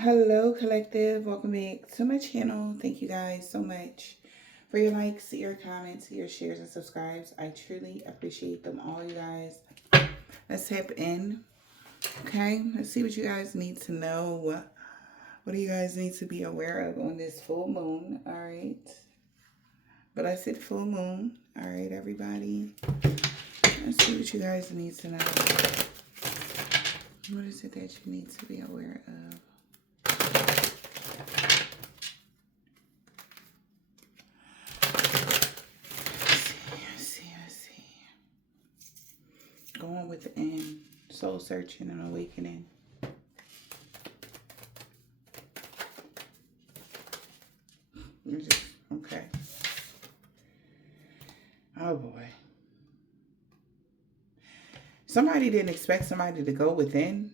Hello, collective. Welcome back to my channel. Thank you guys so much for your likes, your comments, your shares, and subscribes. I truly appreciate them all, you guys. Let's tap in. Okay, let's see what you guys need to know. What do you guys need to be aware of on this full moon? All right. But I said full moon. All right, everybody. Let's see what you guys need to know. What is it that you need to be aware of? Let's see. Going within, soul searching and awakening. Okay. Oh boy. Somebody didn't expect somebody to go within.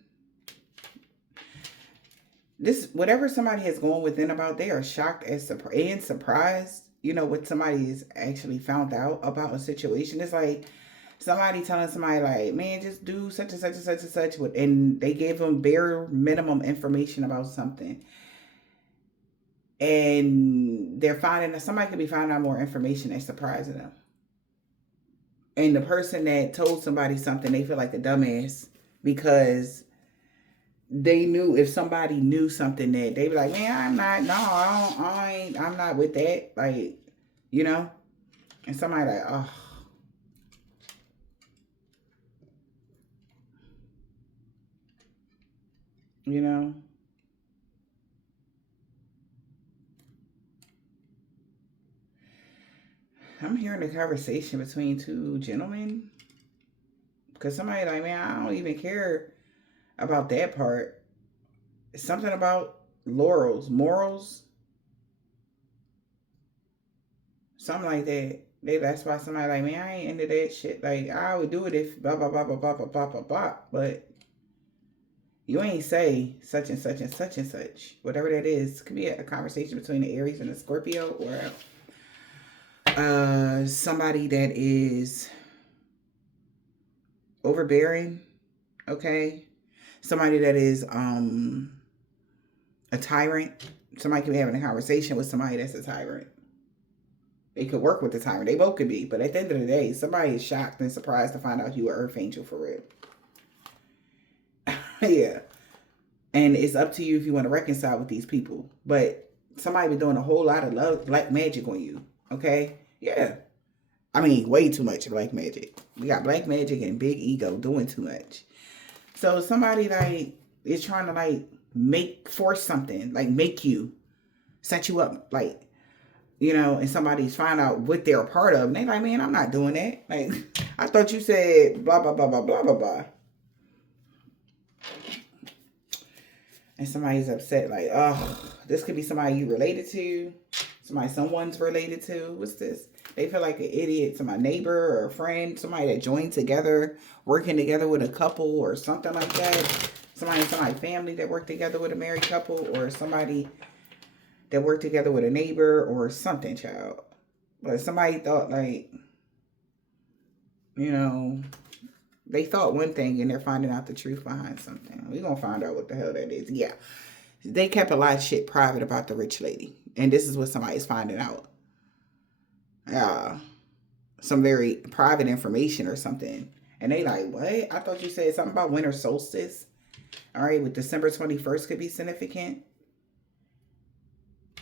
This, whatever somebody has gone within about, they are shocked and surprised, what somebody has actually found out about a situation. It's like somebody telling somebody like, man, just do such and such and such and such. And they gave them bare minimum information about something. And they're finding that somebody could be finding out more information that's surprising them. And the person that told somebody something, they feel like a dumbass because they knew if somebody knew something that they'd be like, man, I'm not with that. Like, and somebody like, oh. I'm hearing a conversation between two gentlemen. Because somebody like, man, I don't even care about that part. It's something about morals, something like that. That's why somebody like, man, I ain't into that shit. Like, I would do it if blah, blah, blah, blah, blah, blah, blah, blah, blah. But you ain't say such and such and such and such. Whatever that is. It could be a conversation between the Aries and the Scorpio, or somebody that is overbearing. Okay. Somebody that is a tyrant. Somebody could be having a conversation with somebody that's a tyrant. They could work with the tyrant. They both could be. But at the end of the day, somebody is shocked and surprised to find out you were Earth Angel for real. Yeah. And it's up to you if you want to reconcile with these people. But somebody be doing a whole lot of black magic on you. Okay? Yeah. I mean, way too much black magic. We got black magic and big ego doing too much. So somebody like is trying to like force something, like make you, set you up, like, and somebody's find out what they're a part of. And they like, man, I'm not doing that. Like, I thought you said blah, blah, blah, blah, blah, blah, blah. And somebody's upset, like, oh, this could be somebody you related to. Someone's related to. What's this? They feel like an idiot to my neighbor or a friend. Somebody that joined together, working together with a couple or something like that. Somebody family that worked together with a married couple, or somebody that worked together with a neighbor or something, child. But somebody thought like, they thought one thing and they're finding out the truth behind something. We're going to find out what the hell that is. Yeah. They kept a lot of shit private about the rich lady. And this is what somebody's finding out. Some very private information or something. And they like, what? I thought you said something about winter solstice. All right. With December 21st could be significant.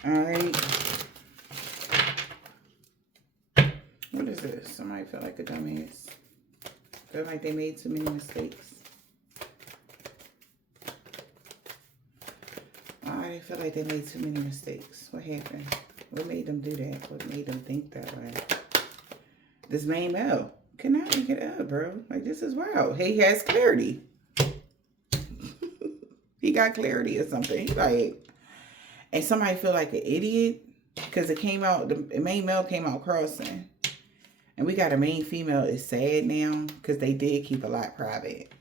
All right. What is this? Somebody feel like a dumbass. Feel like they made too many mistakes. I feel like they made too many mistakes. What happened? What made them do that? What made them think that way? This main male cannot make it up, bro. Like, this is wild. He has clarity. He got clarity or something. He like, and somebody feel like an idiot because it came out, the main male came out crossing. And we got a main female is sad now because they did keep a lot private.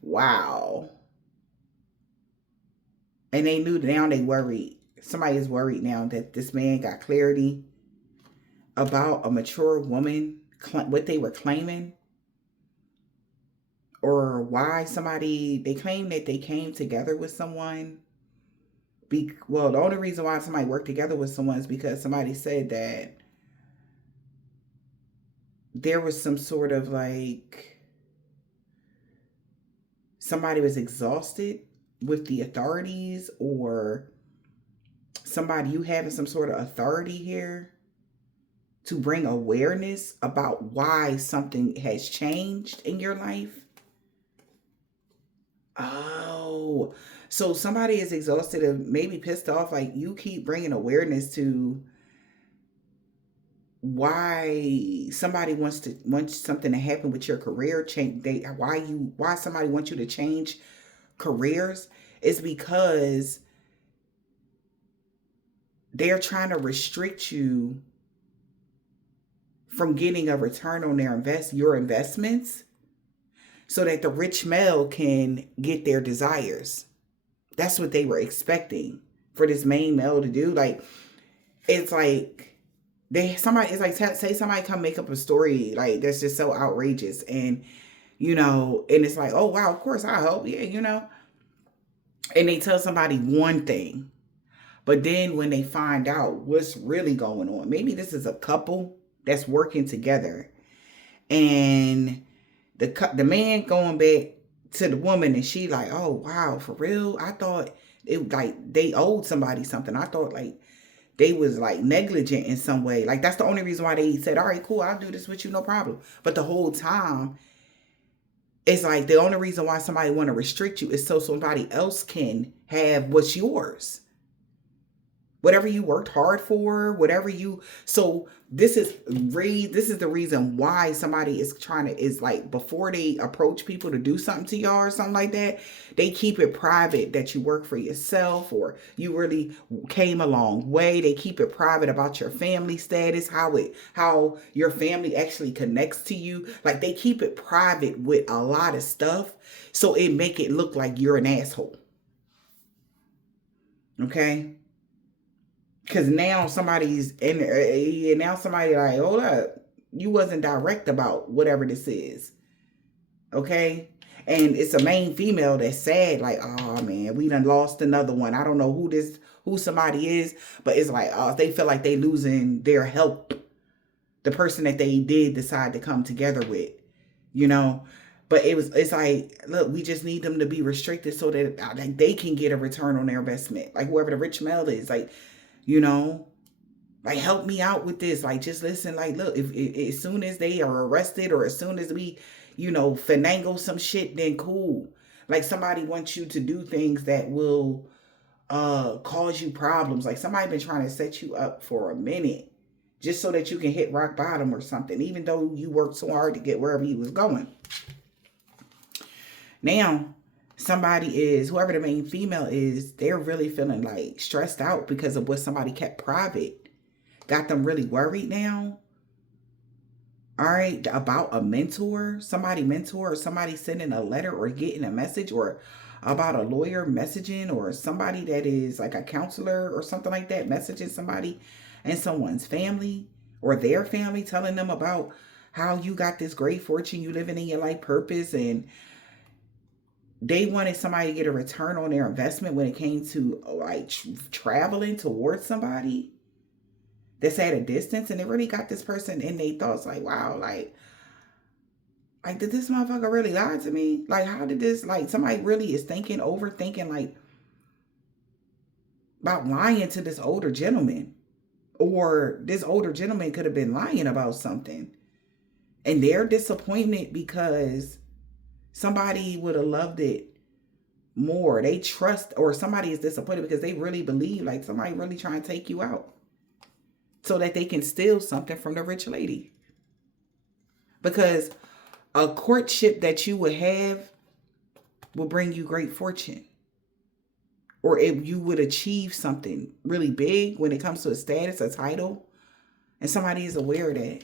Wow. And they knew now they worried. Somebody is worried now that this man got clarity about a mature woman, what they were claiming. Or why they claim that they came together with someone Well, the only reason why somebody worked together with someone is because somebody said that there was some sort of like somebody was exhausted with the authorities, or somebody, you having some sort of authority here to bring awareness about why something has changed in your life. Oh, so somebody is exhausted and maybe pissed off. Like, you keep bringing awareness to why somebody wants something to happen with your career change. Why somebody wants you to change careers is because they're trying to restrict you from getting a return on your investments, so that the rich male can get their desires. That's what they were expecting for this main male to do. Like, it's like say somebody come make up a story like that's just so outrageous, and and it's like, oh wow, of course I help, yeah. And they tell somebody one thing, but then when they find out what's really going on, maybe this is a couple that's working together, and the man going back to the woman, and she like, oh wow, for real? I thought it like they owed somebody something. I thought like they was like negligent in some way. Like, that's the only reason why they said, all right, cool, I'll do this with you, no problem. But the whole time, it's like the only reason why somebody want to restrict you is so somebody else can have what's yours. Whatever you worked hard for, so this is the reason why somebody is like, before they approach people to do something to y'all or something like that, they keep it private that you work for yourself or you really came a long way. They keep it private about your family status, how your family actually connects to you. Like, they keep it private with a lot of stuff, so it make it look like you're an asshole. Okay? Because now somebody's in, now somebody like, hold up, you wasn't direct about whatever this is. Okay? And it's a main female that's sad, like, oh man, we done lost another one. I don't know who somebody is, but it's like, they feel like they losing their help. The person that they did decide to come together with, But it's like, look, we just need them to be restricted so that like they can get a return on their investment. Like, whoever the rich male is, like, like, help me out with this. Like, just listen, like, look, if as soon as they are arrested or as soon as we, finagle some shit, then cool. Like, somebody wants you to do things that will cause you problems. Like, somebody been trying to set you up for a minute just so that you can hit rock bottom or something, even though you worked so hard to get wherever you was going. Now, whoever the main female is, they're really feeling like stressed out because of what somebody kept private. Got them really worried now. All right, about a mentor, or somebody sending a letter or getting a message, or about a lawyer messaging, or somebody that is like a counselor or something like that, messaging somebody and someone's family or their family, telling them about how you got this great fortune, you living in your life purpose, and they wanted somebody to get a return on their investment when it came to like traveling towards somebody that's at a distance. And they really got this person in their thoughts like, wow, like did this motherfucker really lie to me? Like, how did this, like, somebody really is overthinking, like, about lying to this older gentleman, or this older gentleman could have been lying about something, and they're disappointed because somebody would have loved it more. They trust, or somebody is disappointed because they really believe like somebody really trying to take you out so that they can steal something from the rich lady. Because a courtship that you would have will bring you great fortune. Or if you would achieve something really big when it comes to a status, a title, and somebody is aware of that.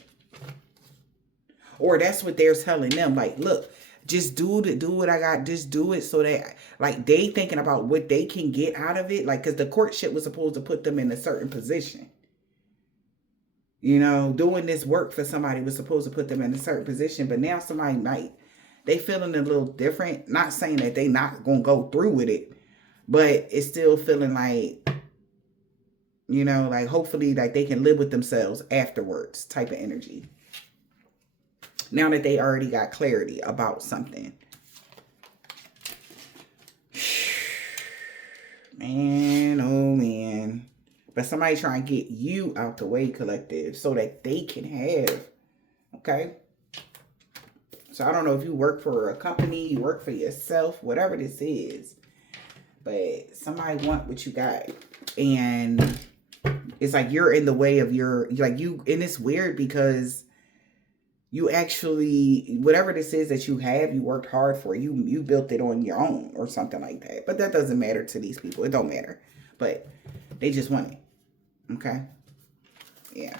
Or that's what they're telling them. Like, look, just do what I got. Just do it so that, like, they thinking about what they can get out of it. Like, because the courtship was supposed to put them in a certain position. Doing this work for somebody was supposed to put them in a certain position. But now somebody they feeling a little different. Not saying that they not going to go through with it. but it's still feeling like, you know, like hopefully like they can live with themselves afterwards type of energy. Now that they already got clarity about something. Man, oh man. But somebody trying to get you out the way, collective, so that they can have. Okay? So I don't know if you work for a company, you work for yourself, whatever this is. But somebody want what you got. And it's like you're in the way of your, like you, and it's weird because you actually, whatever this is that you have, you worked hard for. You built it on your own or something like that. But that doesn't matter to these people. It don't matter. But they just want it. Okay? Yeah.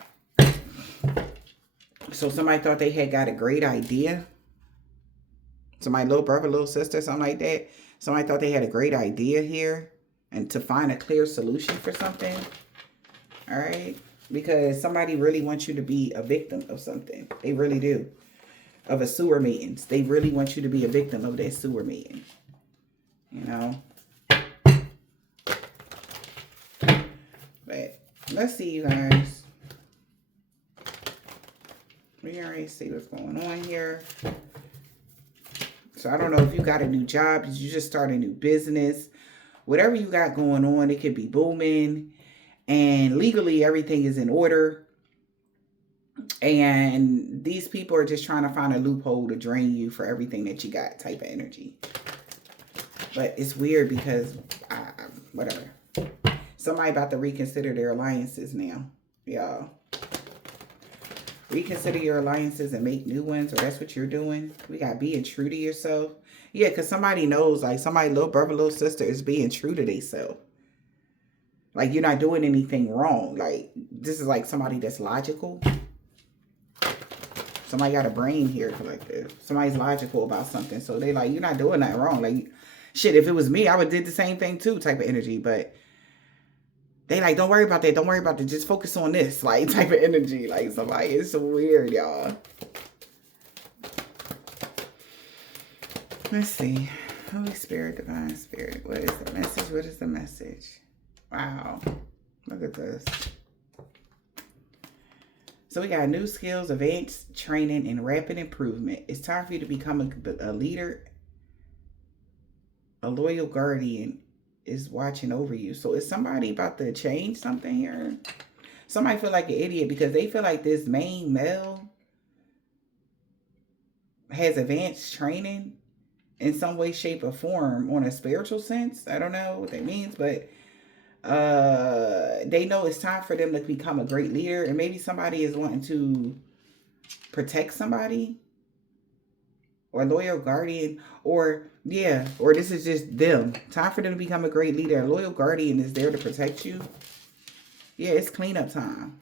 So somebody thought they had got a great idea. Somebody, little brother, little sister, something like that. Somebody thought they had a great idea here and to find a clear solution for something. All right? Because somebody really wants you to be a victim of something. They really do. Of a sewer meetings. They really want you to be a victim of that sewer meeting. You know? But let's see, you guys. We already see what's going on here. So I don't know if you got a new job. Did you just start a new business? Whatever you got going on, it could be booming. And legally, everything is in order. And these people are just trying to find a loophole to drain you for everything that you got type of energy. But it's weird because, whatever. Somebody about to reconsider their alliances now. Y'all. Reconsider your alliances and make new ones, or that's what you're doing. We got being true to yourself. Yeah, because somebody knows, like somebody, little brother, little sister is being true to themselves. Like you're not doing anything wrong. Like this is like somebody that's logical. Somebody got a brain here, collective. Somebody's logical about something. So they like, you're not doing that wrong. Like, shit, if it was me, I would did the same thing too type of energy. But they like, don't worry about that. Don't worry about that. Just focus on this, like, type of energy. Like, somebody is so weird, y'all. Let's see. Holy Spirit, Divine Spirit. What is the message? What is the message? Wow. Look at this. So we got new skills, advanced training, and rapid improvement. It's time for you to become a leader. A loyal guardian is watching over you. So is somebody about to change something here? Somebody feel like an idiot because they feel like this main male has advanced training in some way, shape, or form on a spiritual sense. I don't know what that means, but they know it's time for them to become a great leader. And maybe somebody is wanting to protect somebody. Or loyal guardian, or yeah, or this is just them. Time for them to become a great leader. A loyal guardian is there to protect you. Yeah, it's cleanup time.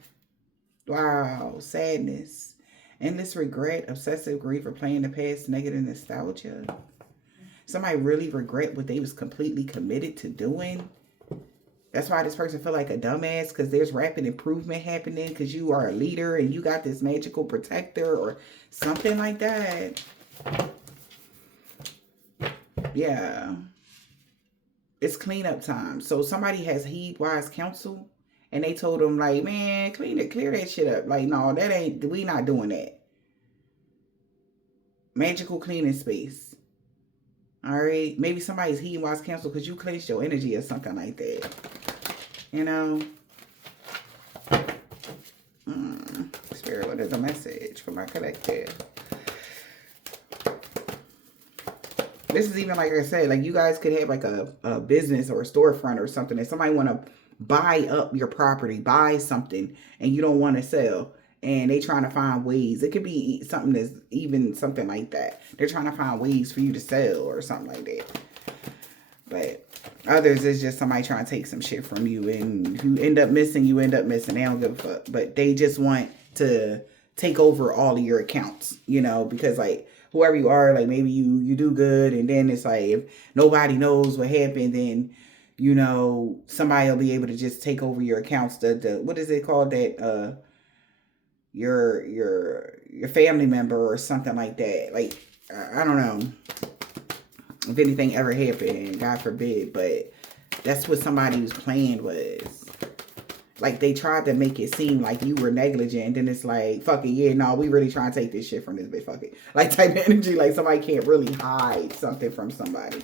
Wow, sadness, endless regret, obsessive grief, replaying the past, negative nostalgia. Somebody really regret what they was completely committed to doing. That's why this person feel like a dumbass, because there's rapid improvement happening because you are a leader and you got this magical protector or something like that. Yeah. It's cleanup time. So somebody has heed wise counsel and they told them like, man, clear that shit up. Like, no, we not doing that. Magical cleaning space. All right. Maybe somebody's heed wise counsel because you cleansed your energy or something like that. You know? Spirit, what is the message for my collective? This is even, like I said, like you guys could have like a business or a storefront or something. If somebody want to buy up your property, buy something, and you don't want to sell, and they trying to find ways. It could be something that's even something like that. They're trying to find ways for you to sell or something like that. But others is just somebody trying to take some shit from you, and you end up missing. They don't give a fuck. But they just want to take over all of your accounts, you know, because like, whoever you are, like maybe you do good, and then it's like if nobody knows what happened, then you know somebody will be able to just take over your accounts. The what is it called, that your family member or something like that. Like I don't know if anything ever happened, God forbid, but That's what somebody's plan was. Like, they tried to make it seem like you were negligent, and then it's like, fuck it, yeah, no, we really trying to take this shit from this bitch, fuck it. Like, type of energy, like somebody can't really hide something from somebody.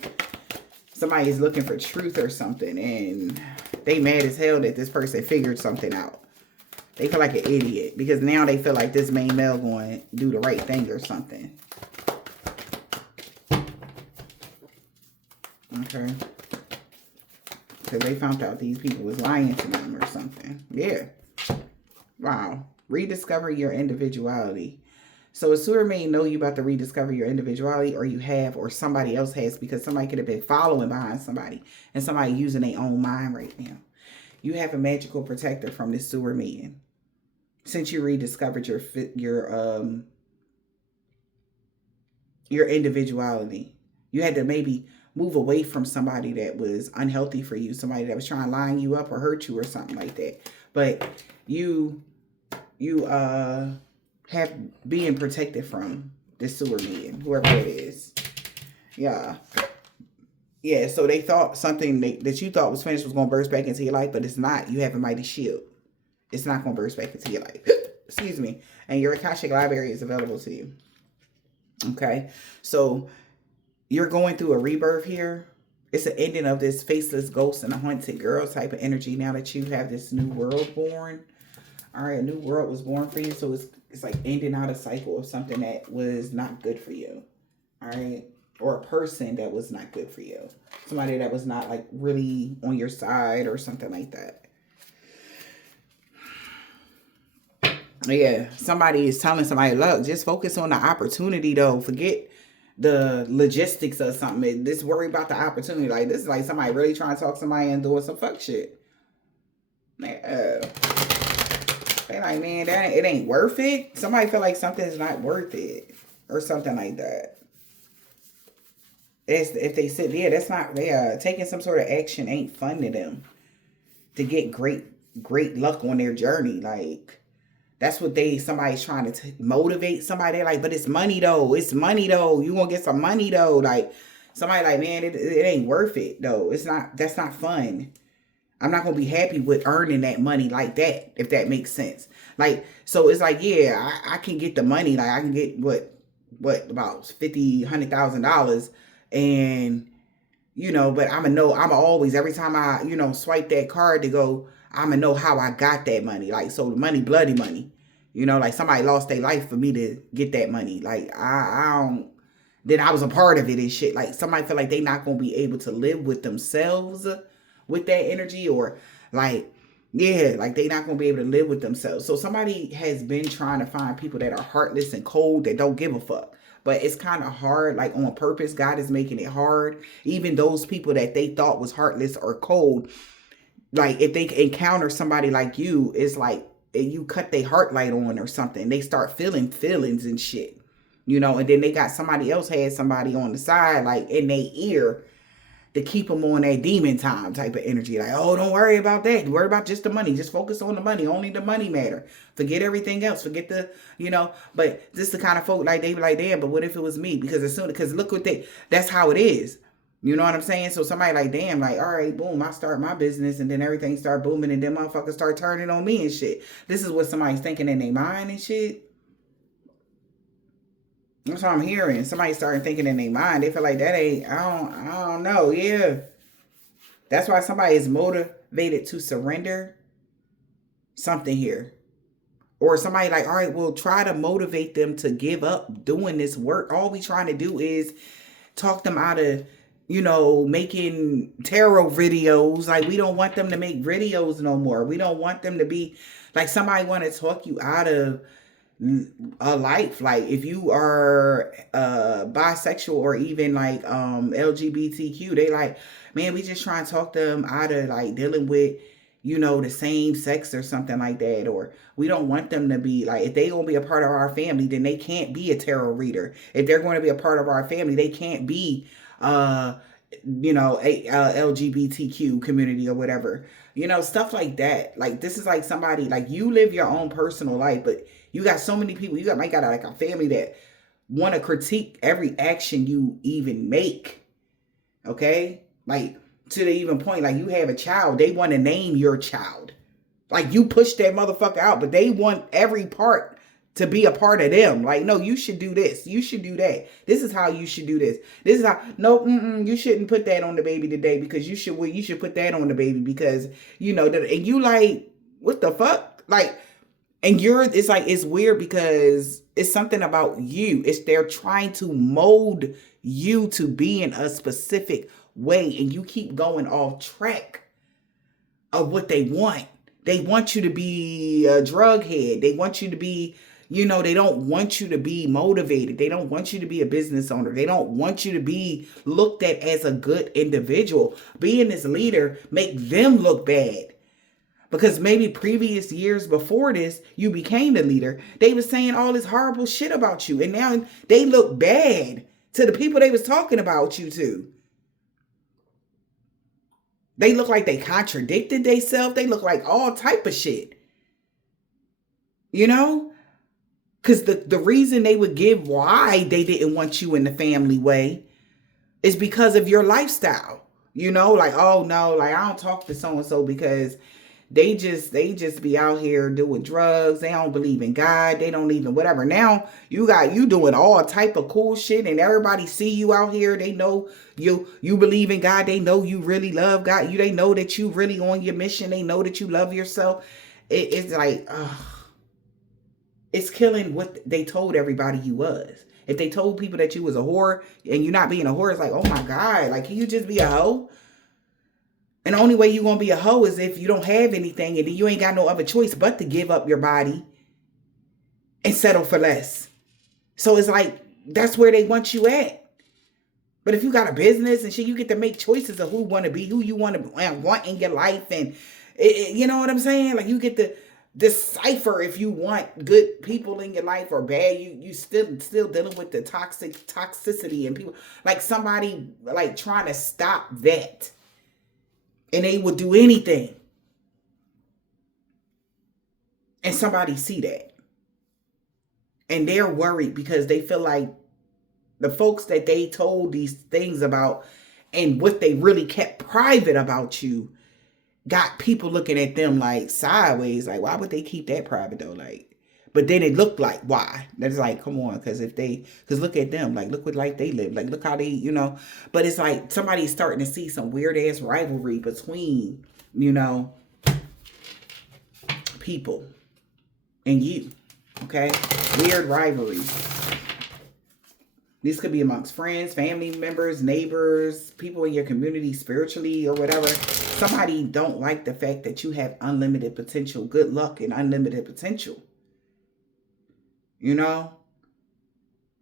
Somebody is looking for truth or something, and they mad as hell that this person figured something out. They feel like an idiot, because now they feel like this main male going to do the right thing or something. Okay. Because they found out these people was lying to them or something. Yeah. Wow. Rediscover your individuality. So a sewer may know you about to rediscover your individuality, or you have, or somebody else has, because somebody could have been following behind somebody and somebody using their own mind right now. You have a magical protector from this sewer man. Since you rediscovered your individuality, you had to maybe move away from somebody that was unhealthy for you, somebody that was trying to line you up or hurt you or something like that. But you have being protected from this sewer man, whoever it is. Yeah. Yeah, so they thought something that you thought was finished was going to burst back into your life, but it's not. You have a mighty shield. It's not going to burst back into your life. Excuse me. And your Akashic Library is available to you. Okay? So you're going through a rebirth here. It's an ending of this faceless ghost and a haunted girl type of energy now that you have this new world born. All right, a new world was born for you. So it's like ending out a cycle of something that was not good for you. All right? Or a person that was not good for you. Somebody that was not like really on your side or something like that. Yeah, somebody is telling somebody, look, just focus on the opportunity though. Forget the logistics or something. Just worry about the opportunity. Like, this is like somebody really trying to talk somebody and doing some fuck shit. They like, man, it ain't worth it. Somebody feel like something is not worth it or something like that. If they sit there, that's not, they are taking some sort of action ain't fun to them to get great luck on their journey. Like, that's what somebody's trying to motivate somebody. They're like, but it's money though. It's money though. You gonna get some money though. Like, somebody like, man, it ain't worth it though. It's not, that's not fun. I'm not gonna be happy with earning that money like that, if that makes sense. Like, so it's like, yeah, I can get the money. Like, I can get what about $50,000, $100,000, and but I'm always, every time I swipe that card to go, I'm gonna know how I got that money. Like, so the money, bloody money. Like somebody lost their life for me to get that money. Like, I don't, then I was a part of it and shit. Like, somebody feel like they not gonna be able to live with themselves with that energy, or like, yeah, like they not gonna be able to live with themselves. So somebody has been trying to find people that are heartless and cold, that don't give a fuck. But it's kind of hard, like on purpose. God is making it hard. Even those people that they thought was heartless or cold, like if they encounter somebody like you, it's like you cut their heart light on or something. They start feeling feelings and shit, and then they got somebody else, had somebody on the side, like in their ear, to keep them on that demon time type of energy. Like, oh, don't worry about that. Worry about just the money. Just focus on the money. Only the money matter. Forget everything else. Forget the, but this the kind of folk, like, they be like, damn, but what if it was me? Because look what that's how it is. You know what I'm saying? So somebody like, damn, like, all right, boom, I start my business and then everything start booming and then motherfuckers start turning on me and shit. This is what somebody's thinking in their mind and shit. That's what I'm hearing. Somebody starting thinking in their mind. They feel like that ain't, I don't know. Yeah. That's why somebody is motivated to surrender something here. Or somebody like, all right, well, try to motivate them to give up doing this work. All we trying to do is talk them out of, making tarot videos. Like, we don't want them to make videos no more. We don't want them to be like, somebody want to talk you out of a life. Like, if you are bisexual or even like LGBTQ, they like, man, we just try and talk them out of like dealing with the same sex or something like that. Or we don't want them to be like, if they gonna be a part of our family, then they can't be a tarot reader. If they're going to be a part of our family, they can't be a LGBTQ community or whatever, stuff like that. Like, this is like somebody, like, you live your own personal life, but you got so many people, might got like a family that want to critique every action you even make. Okay? Like, To the even point, like you have a child, they want to name your child. Like you push that motherfucker out, but they want every part to be a part of them. Like, no, you should do this. You should do that. This is how you should do this. This is how, no, you shouldn't put that on the baby today because you should put that on the baby because, you know, and you like, what the fuck? Like, and it's like, it's weird because it's something about you. It's they're trying to mold you to be in a specific way and you keep going off track of what they want. They want you to be a drug head. They want you to be, you know, they don't want you to be motivated. They don't want you to be a business owner. They don't want you to be looked at as a good individual. Being this leader make them look bad. Because maybe previous years before this, you became the leader. They were saying all this horrible shit about you. And now they look bad to the people they was talking about you to. They look like they contradicted themselves. They look like all type of shit. You know? Because the reason they would give why they didn't want you in the family way is because of your lifestyle. You know? Like, oh no, like I don't talk to so-and-so because they just be out here doing drugs. They don't believe in God. They don't even whatever. Now you doing all type of cool shit and everybody see you out here. They know you believe in God. They know you really love God. They know that you really on your mission. They know that you love yourself. It's like, it's killing what they told everybody you was. If they told people that you was a whore and you not being a whore, it's like, oh my God, like, can you just be a hoe? And the only way you're going to be a hoe is if you don't have anything and then you ain't got no other choice but to give up your body and settle for less. So it's like, that's where they want you at. But if you got a business and shit, you get to make choices of who want to be, who you want to want in your life. And you know what I'm saying? Like you get to decipher if you want good people in your life or bad. You still dealing with the toxicity and people like somebody like trying to stop that. And they would do anything. And somebody see that. And they're worried because they feel like the folks that they told these things about and what they really kept private about you got people looking at them like sideways. Like, why would they keep that private though? Like, but then it looked like, why? That's like, come on. Because look at them. Like, look what life they live. Like, look how they, you know. But it's like somebody's starting to see some weird ass rivalry between, you know, people and you. Okay? Weird rivalry. This could be amongst friends, family members, neighbors, people in your community spiritually or whatever. Somebody don't like the fact that you have unlimited potential, good luck and unlimited potential. You know,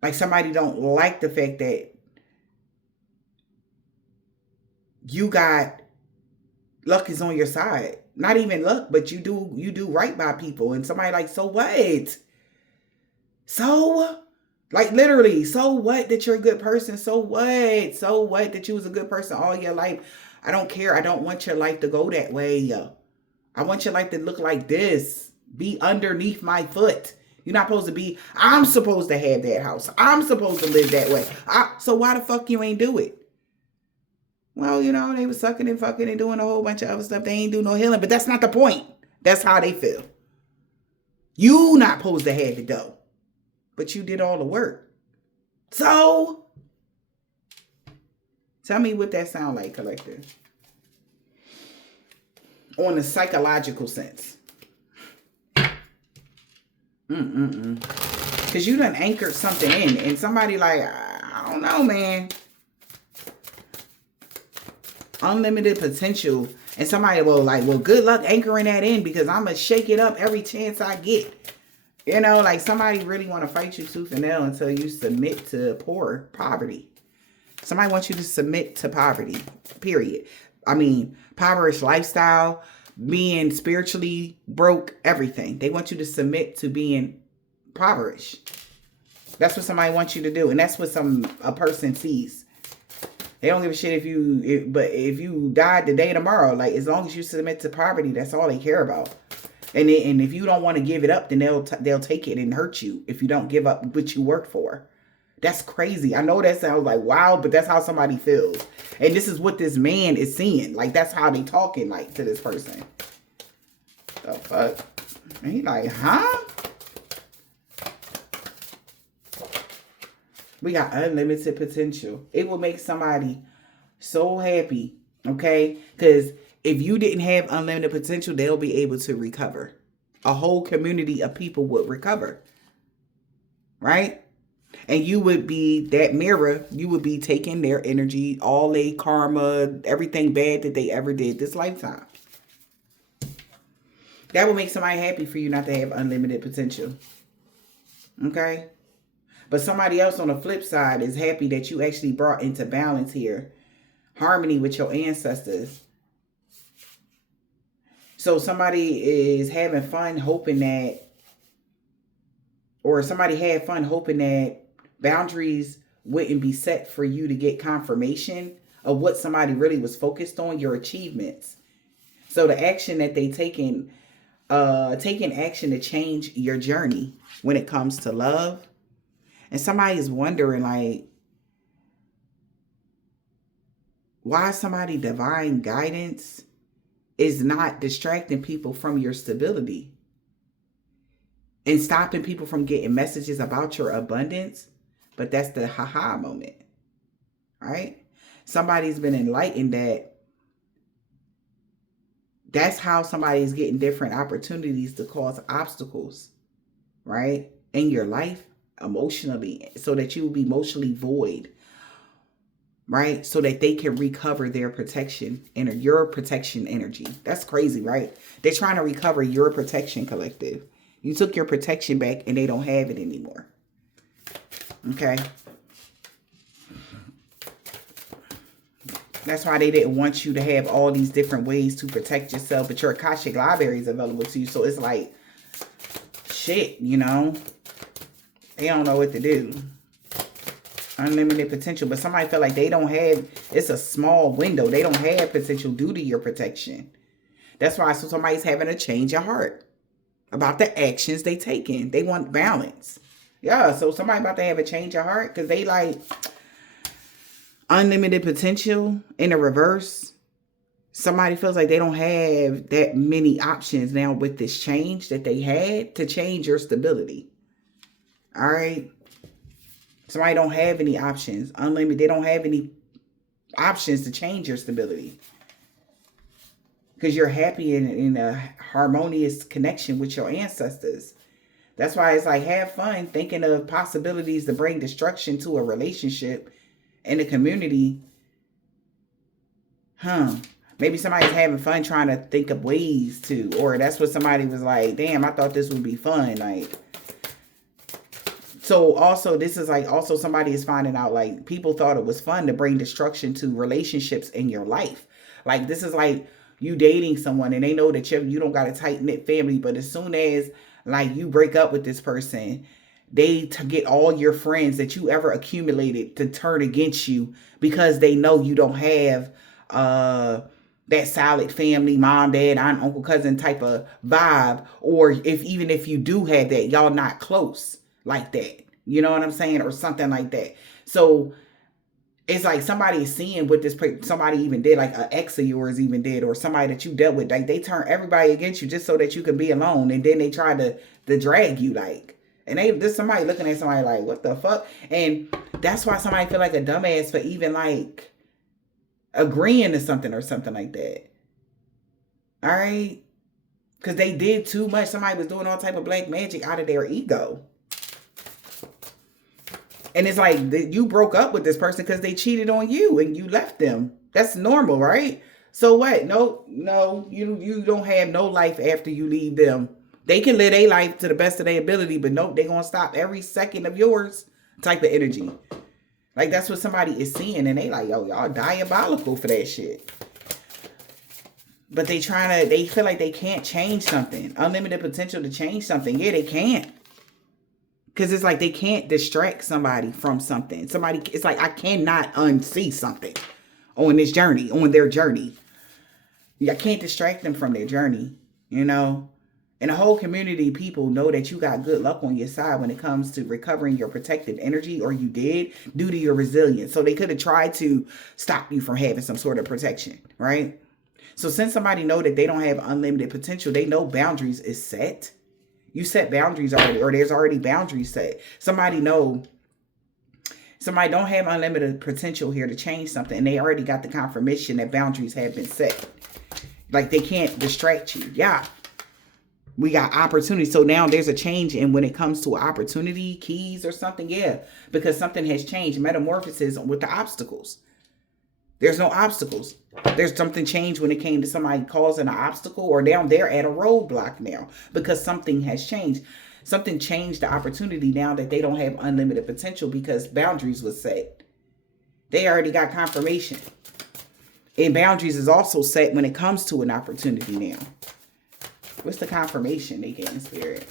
like somebody don't like the fact that you got luck is on your side. Not even luck, but you do right by people. And somebody like, so what? So, like literally, so what that you're a good person? So what? So what that you was a good person all your life? I don't care. I don't want your life to go that way. I want your life to look like this. Be underneath my foot. You're not supposed to be, I'm supposed to have that house. I'm supposed to live that way. So why the fuck you ain't do it? Well, you know, they was sucking and fucking and doing a whole bunch of other stuff. They ain't do no healing, but that's not the point. That's how they feel. You not supposed to have it though, but you did all the work. So, tell me what that sound like, collective. On a psychological sense. Because you done anchored something in. And somebody like, I don't know, man. Unlimited potential. And somebody will like, well, good luck anchoring that in because I'm going to shake it up every chance I get. You know, like somebody really want to fight you tooth and nail until you submit to poverty. Somebody wants you to submit to poverty, period. I mean, impoverished lifestyle, being spiritually broke, everything. They want you to submit to being impoverished. That's what somebody wants you to do. And that's what a person sees. They don't give a shit if you died today, tomorrow, like as long as you submit to poverty, that's all they care about. And if you don't want to give it up, then they'll take it and hurt you if you don't give up what you worked for. That's crazy. I know that sounds like wow, but that's how somebody feels. And this is what this man is seeing. Like, that's how they talking, like, to this person. The fuck? And he like, huh? We got unlimited potential. It will make somebody so happy, okay? Because if you didn't have unlimited potential, they'll be able to recover. A whole community of people would recover, right? And you would be that mirror. You would be taking their energy, all their karma, everything bad that they ever did this lifetime. That will make somebody happy for you not to have unlimited potential. Okay? But somebody else on the flip side is happy that you actually brought into balance here, harmony with your ancestors. So somebody is having fun hoping that, or somebody had fun hoping that boundaries wouldn't be set for you to get confirmation of what somebody really was focused on, your achievements. So the action that they taking action to change your journey when it comes to love. And somebody is wondering, like, why somebody divine guidance is not distracting people from your stability and stopping people from getting messages about your abundance. But that's the haha moment, right? Somebody's been enlightened that that's how somebody is getting different opportunities to cause obstacles, right? In your life, emotionally, so that you will be emotionally void, right? So that they can recover their protection and your protection energy. That's crazy, right? They're trying to recover your protection, collective. You took your protection back and they don't have it anymore. Okay. That's why they didn't want you to have all these different ways to protect yourself, but your Akashic library is available to you. So it's like, shit, you know, they don't know what to do. Unlimited potential, but somebody feel like they don't have, it's a small window. They don't have potential due to your protection. That's why somebody's having a change of heart about the actions they taking. They want balance. Yeah, so somebody about to have a change of heart because they like unlimited potential in the reverse. Somebody feels like they don't have that many options now with this change that they had to change your stability. All right. Somebody don't have any options. Unlimited. They don't have any options to change your stability. Because you're happy in a harmonious connection with your ancestors. That's why it's like, have fun thinking of possibilities to bring destruction to a relationship in a community. Maybe somebody's having fun trying to think of ways to, or that's what somebody was like, damn, I thought this would be fun. Like, so also this is like, also somebody is finding out like people thought it was fun to bring destruction to relationships in your life. Like, this is like you dating someone and they know that you don't got a tight knit family, but as soon as like you break up with this person, they get all your friends that you ever accumulated to turn against you because they know you don't have that solid family, mom, dad, aunt, uncle, cousin type of vibe. Or even if you do have that, y'all not close like that. You know what I'm saying? Or something like that. So it's like somebody is seeing what this somebody even did, like an ex of yours even did, or somebody that you dealt with. Like, they turn everybody against you just so that you can be alone. And then they try to drag you, like, and there's somebody looking at somebody like, what the fuck? And that's why somebody feel like a dumbass for even like agreeing to something or something like that. All right? Because they did too much. Somebody was doing all type of black magic out of their ego. And it's like you broke up with this person because they cheated on you and you left them. That's normal, right? So what? No, you don't have no life after you leave them. They can live their life to the best of their ability, but nope, they're going to stop every second of yours type of energy. Like, that's what somebody is seeing. And they like, yo, y'all diabolical for that shit. But they feel like they can't change something. Unlimited potential to change something. Yeah, they can't. Because it's like they can't distract somebody from something. It's like, I cannot unsee something on this journey, on their journey. I can't distract them from their journey, you know? And the whole community people know that you got good luck on your side when it comes to recovering your protective energy, or you did, due to your resilience. So they could have tried to stop you from having some sort of protection, right? So since somebody know that they don't have unlimited potential, they know boundaries is set. You set boundaries already, or there's already boundaries set. Somebody don't have unlimited potential here to change something, and they already got the confirmation that boundaries have been set. Like, they can't distract you. Yeah. We got opportunity. So now there's a change in when it comes to opportunity, keys or something. Yeah. Because something has changed. Metamorphosis with the obstacles. There's no obstacles. There's something changed when it came to somebody causing an obstacle, or down there at a roadblock now, because something has changed. Something changed the opportunity now that they don't have unlimited potential because boundaries was set. They already got confirmation. And boundaries is also set when it comes to an opportunity now. What's the confirmation they get in spirit?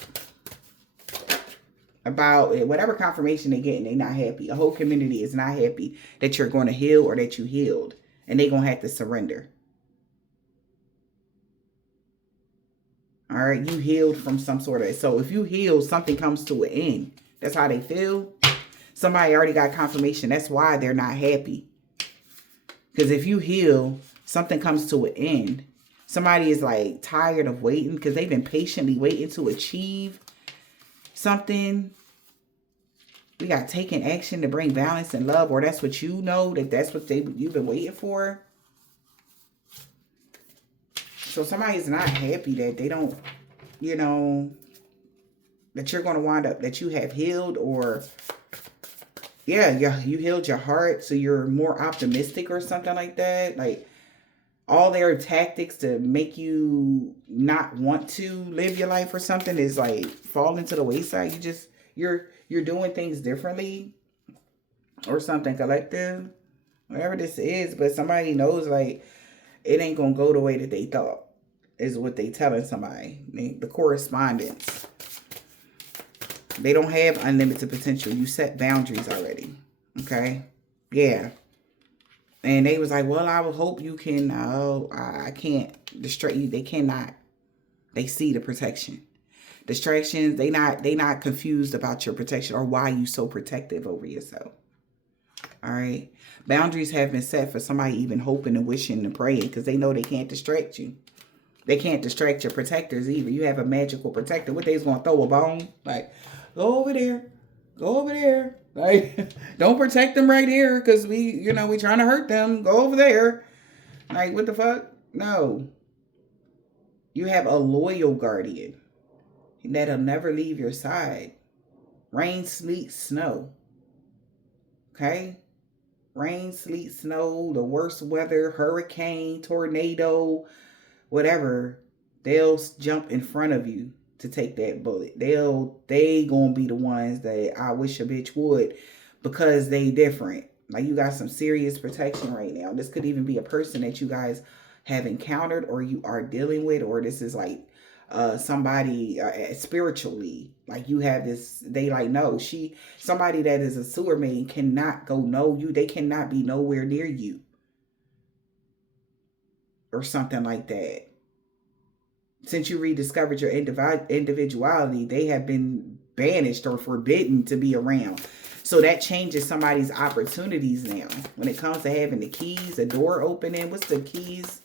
About it, whatever confirmation they get, and they not happy. A whole community is not happy that you're going to heal or that you healed. And they going to have to surrender. All right, you healed from some sort of... So if you heal, something comes to an end. That's how they feel. Somebody already got confirmation. That's why they're not happy. Because if you heal, something comes to an end. Somebody is like tired of waiting because they've been patiently waiting to achieve something. We got taking action to bring balance and love, or that's what you know, that's what you've been waiting for. So somebody's not happy that they don't, that you're going to wind up, that you have healed, or you healed your heart, so you're more optimistic or something like that. Like, all their tactics to make you not want to live your life or something is like falling to the wayside. You're doing things differently or something, collective, whatever this is. But somebody knows, like, it ain't gonna go the way that they thought, is what they telling somebody. The correspondence. They don't have unlimited potential. You set boundaries already. Okay? Yeah. And they was like, well, I would hope you can, I can't distract you. They cannot. They see the protection. Distractions, they not confused about your protection or why you so protective over yourself. All right. Boundaries have been set for somebody even hoping and wishing and praying, because they know they can't distract you. They can't distract your protectors either. You have a magical protector. What, they's going to throw a bone? Like, go over there. Go over there. Like, don't protect them right here because we trying to hurt them. Go over there. Like, what the fuck? No. You have a loyal guardian that'll never leave your side. Rain, sleet, snow. Okay? Rain, sleet, snow, the worst weather, hurricane, tornado, whatever. They'll jump in front of you to take that bullet. They gonna be the ones that I wish a bitch would, because they different. Like, you got some serious protection right now. This could even be a person that you guys have encountered or you are dealing with, or this is like somebody spiritually. Like, you have this, they like, no, somebody that is a sewer maiden cannot go know you. They cannot be nowhere near you. Or something like that. Since you rediscovered your individuality, they have been banished or forbidden to be around. So that changes somebody's opportunities now. When it comes to having the keys, the door opening, what's the keys?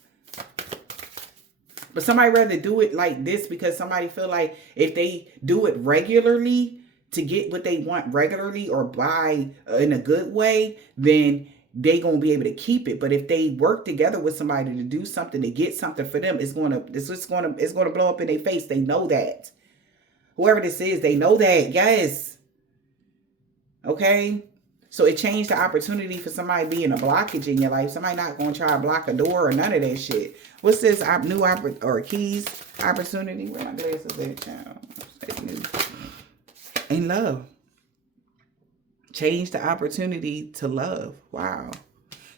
But somebody rather do it like this because somebody feel like if they do it regularly to get what they want regularly or buy in a good way, then they gonna be able to keep it. But if they work together with somebody to do something, to get something for them, it's gonna blow up in their face. They know that. Whoever this is, they know that. Yes. Okay. So it changed the opportunity for somebody being a blockage in your life. Somebody not gonna try to block a door or none of that shit. What's this keys opportunity? Where my glasses at, child? And love. Change the opportunity to love. Wow.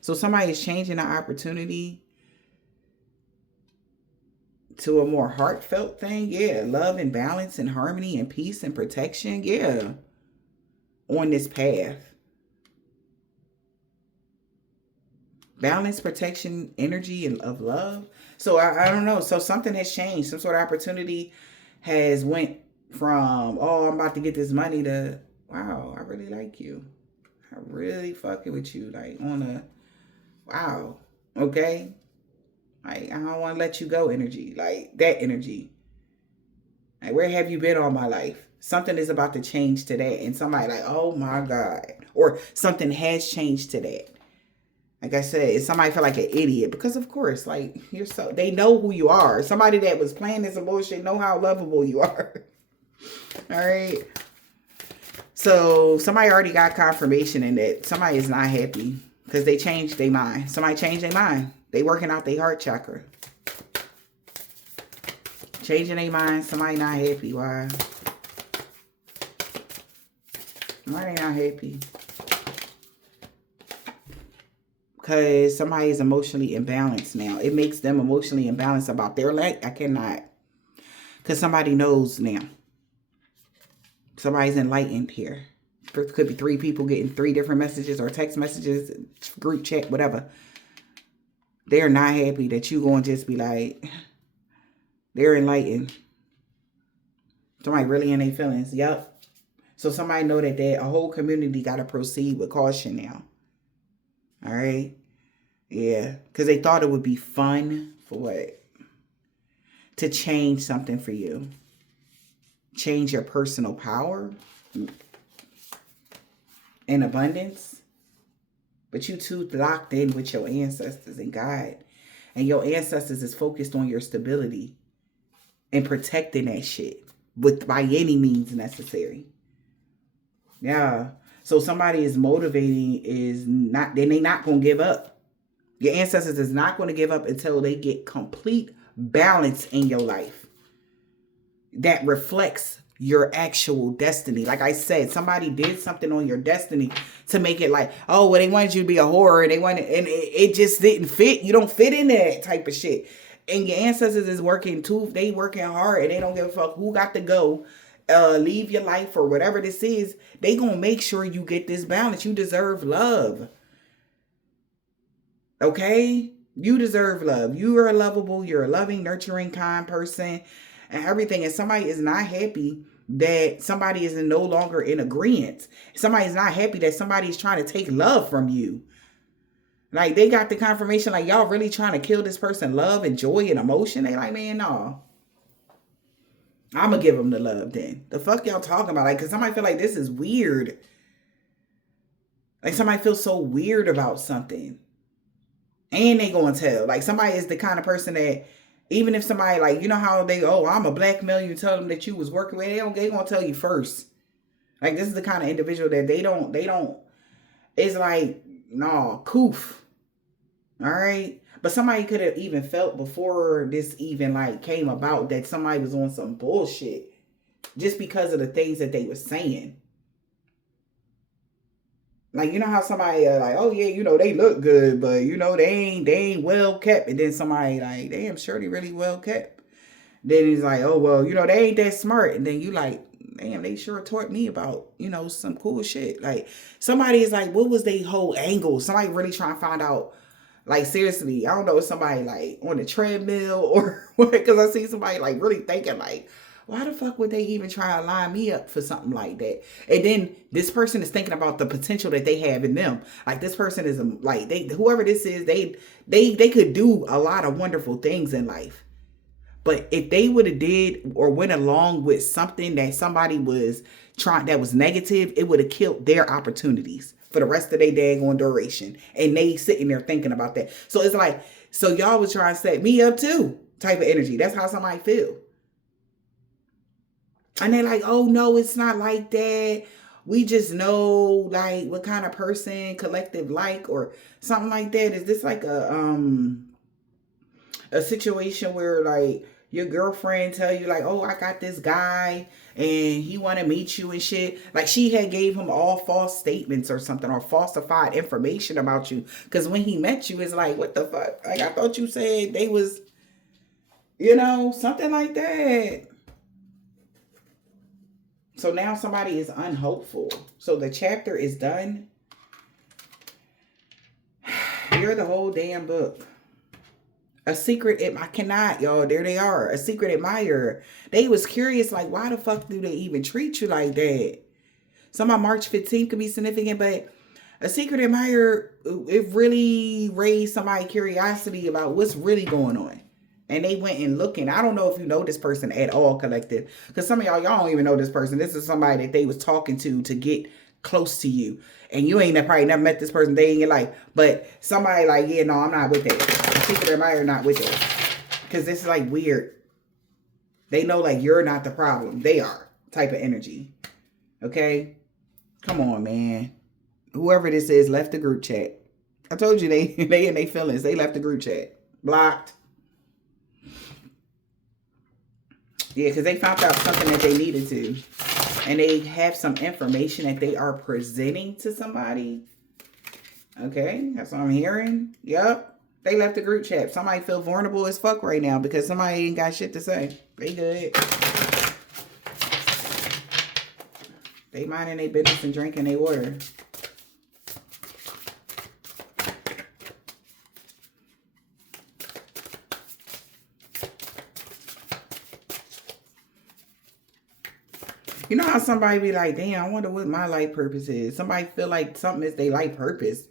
So somebody is changing the opportunity to a more heartfelt thing. Yeah. Love and balance and harmony and peace and protection. Yeah. On this path. Balance, protection, energy, and of love. So I don't know. So something has changed. Some sort of opportunity has went from, oh, I'm about to get this money to, wow, I really like you. I really fucking with you. Like on a, wow, okay. Like I don't want to let you go energy. Like that energy. Like where have you been all my life? Something is about to change to that. And somebody like, oh my God. Or something has changed to that. Like I said, somebody feel like an idiot because of course, like you're so, they know who you are. Somebody that was playing this bullshit know how lovable you are. All right. So somebody already got confirmation in that somebody is not happy because they changed their mind. Somebody changed their mind. They working out their heart chakra. Changing their mind. Somebody not happy. Why? Why they not happy? Because somebody is emotionally imbalanced now. It makes them emotionally imbalanced about their life. I cannot. Because somebody knows now. Somebody's enlightened here. Could be 3 people getting 3 different messages or text messages, group chat, whatever. They're not happy that you going to just be like, they're enlightened. Somebody really in their feelings. Yep. So somebody know that a whole community got to proceed with caution now. All right. Yeah. Because they thought it would be fun for what? To change something for you. Change your personal power and abundance. But you too locked in with your ancestors and God. And your ancestors is focused on your stability and protecting that shit by any means necessary. Yeah. So somebody is motivating is not, then they not going to give up. Your ancestors is not going to give up until they get complete balance in your life. That reflects your actual destiny. Like I said, somebody did something on your destiny to make it like, oh, well, they wanted you to be a whore. They wanted, and it just didn't fit. You don't fit in that type of shit. And your ancestors is working too. They working hard and they don't give a fuck who got to go. Leave your life or whatever this is. They gonna make sure you get this balance. You deserve love. Okay? You deserve love. You are lovable. You're a loving, nurturing, kind person and everything. And somebody is not happy that somebody is no longer in agreement. Somebody is not happy that somebody is trying to take love from you. Like they got the confirmation like y'all really trying to kill this person love and joy and emotion. They like, man, no. I'm going to give them the love then. The fuck y'all talking about? Like, because somebody feel like this is weird. Like somebody feels so weird about something. And they going to tell. Like somebody is the kind of person that even if somebody like, you know how they, oh, I'm a blackmail you, tell them that you was working with, they going to tell you first. Like this is the kind of individual that they don't, it's like, no, coof. All right. But somebody could have even felt before this even like came about that somebody was on some bullshit just because of the things that they were saying. Like, you know how somebody like, oh yeah, you know, they look good, but you know, they ain't well kept. And then somebody like, damn, sure they really well kept. Then it's like, oh, well, you know, they ain't that smart. And then you like, damn, they sure taught me about, you know, some cool shit. Like somebody is like, what was their whole angle? Somebody really trying to find out. Like, seriously, I don't know if somebody, like, on the treadmill or what, because I see somebody, like, really thinking, like, why the fuck would they even try to line me up for something like that? And then this person is thinking about the potential that they have in them. Like, this person is, like, whoever this is, they could do a lot of wonderful things in life. But if they would have did or went along with something that somebody was trying, that was negative, it would have killed their opportunities for the rest of their daggone duration. And they sitting there thinking about that. So it's like, so y'all was trying to set me up too type of energy. That's how somebody feel. And they're like, oh no, it's not like that. We just know like what kind of person collective like or something like that. Is this like a situation where like your girlfriend tell you like, oh, I got this guy and he want to meet you and shit. Like she had gave him all false statements or something or falsified information about you. Because when he met you, it's like, what the fuck? Like I thought you said they was, you know, something like that. So now somebody is unhopeful. So the chapter is done. You're the whole damn book. A secret, I cannot, y'all. There they are. A secret admirer. They was curious, like, why the fuck do they even treat you like that? Some on March 15th could be significant, but a secret admirer, it really raised somebody's curiosity about what's really going on. And they went and looking. I don't know if you know this person at all, collective. Because some of y'all don't even know this person. This is somebody that they was talking to get close to you. And you ain't probably never met this person day in your life. But somebody like, yeah, no, I'm not with that. A secret admirer not with that. Because this is like weird. They know like you're not the problem. They are type of energy. Okay? Come on, man. Whoever this is left the group chat. I told you they in their feelings. They left the group chat. Blocked. Yeah, because they found out something that they needed to. And they have some information that they are presenting to somebody. Okay, that's what I'm hearing. Yep. They left the group chat. Somebody feel vulnerable as fuck right now because somebody ain't got shit to say. They good. They minding their business and drinking their water. You know how somebody be like, damn, I wonder what my life purpose is. Somebody feel like something is their life purpose.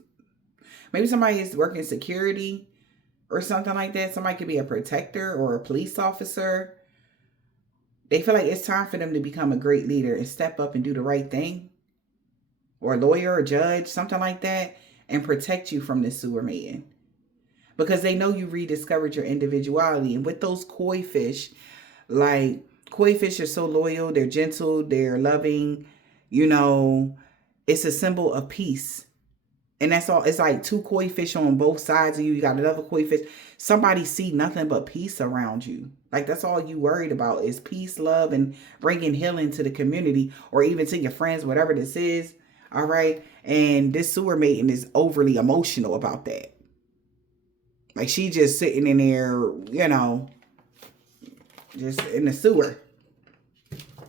Maybe somebody is working security or something like that. Somebody could be a protector or a police officer. They feel like it's time for them to become a great leader and step up and do the right thing. Or a lawyer or judge, something like that. And protect you from this sewer maiden. Because they know you rediscovered your individuality. And with those koi fish, like... Koi fish are so loyal, they're gentle, they're loving, you know, it's a symbol of peace. And that's all. It's like two koi fish on both sides of you. You got another koi fish. Somebody see nothing but peace around you. Like that's all you worried about is peace, love, and bringing healing to the community or even to your friends, whatever this is. All right. And this sewer maiden is overly emotional about that. Like she just sitting in there, you know, just in the sewer.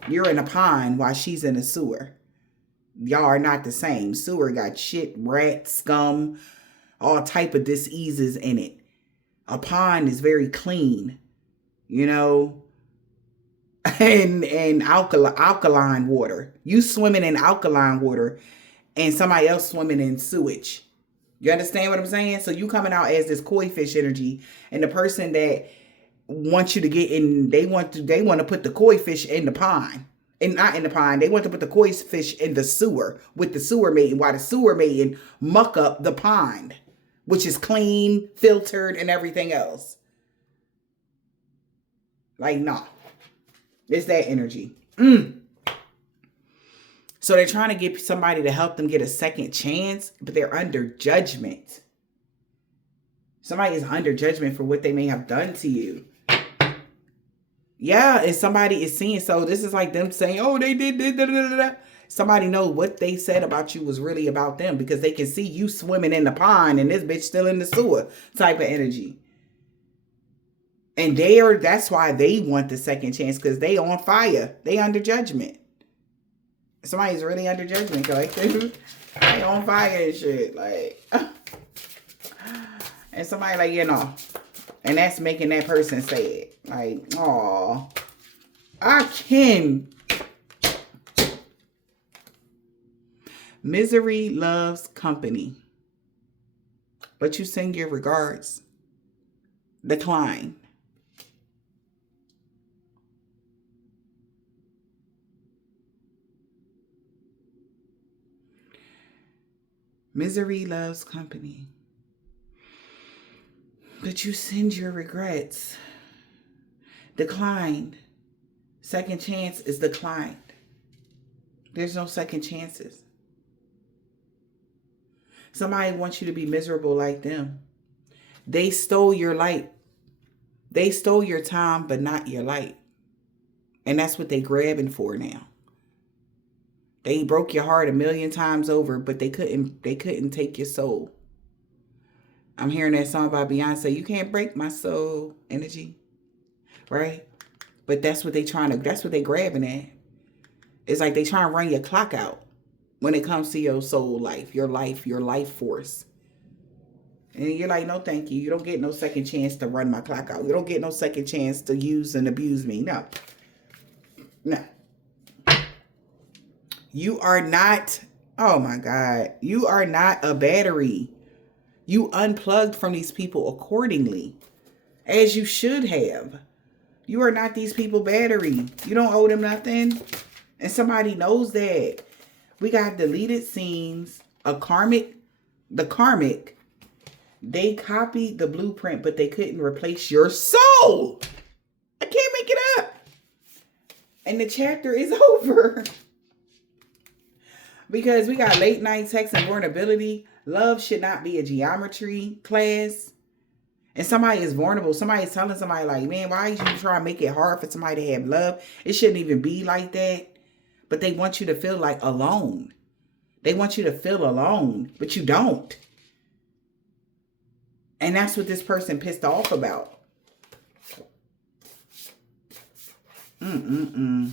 You're in a pond while she's in a sewer. Y'all are not the same. Sewer got shit, rat, scum, all type of diseases in it. A pond is very clean, you know, and alkaline water. You swimming in alkaline water and somebody else swimming in sewage. You understand what I'm saying? So you coming out as this koi fish energy and the person that want you to get in, they want to put the koi fish in the pond. And not in the pond. They want to put the koi fish in the sewer with the sewer maiden while the sewer maiden muck up the pond, which is clean, filtered, and everything else. Like, nah. It's that energy. So they're trying to get somebody to help them get a second chance, but they're under judgment. Somebody is under judgment for what they may have done to you. Yeah, and somebody is seeing. So this is like them saying, oh, they did. Somebody know what they said about you was really about them because they can see you swimming in the pond and this bitch still in the sewer type of energy. And that's why they want the second chance because they on fire. They under judgment. Somebody's really under judgment. Like, they on fire and shit. Like, and somebody like, you know. And that's making that person say it. Like, aw, I can. Misery loves company. But you send your regards. Decline. Misery loves company. But you send your regrets. Declined. Second chance is declined. There's no second chances. Somebody wants you to be miserable like them. They stole your light. They stole your time, but not your light. And that's what they grabbing for now. They broke your heart 1,000,000 times over, but they couldn't take your soul. I'm hearing that song by Beyonce, you can't break my soul energy. Right? But that's what they grabbing at. It's like they trying to run your clock out when it comes to your soul life, your life force. And you're like, no, thank you. You don't get no second chance to run my clock out. You don't get no second chance to use and abuse me. No. No. You are not, oh my God, you are not a battery. You unplugged from these people accordingly, as you should have. You are not these people battery. You don't owe them nothing. And somebody knows that. We got deleted scenes, the karmic, they copied the blueprint, but they couldn't replace your soul. I can't make it up. And the chapter is over. Because we got late night sex and vulnerability. Love should not be a geometry class. And somebody is vulnerable. Somebody's telling somebody like, man, why you try to make it hard for somebody to have love? It shouldn't even be like that. But they want you to feel like alone. They want you to feel alone, but you don't. And that's what this person pissed off about. They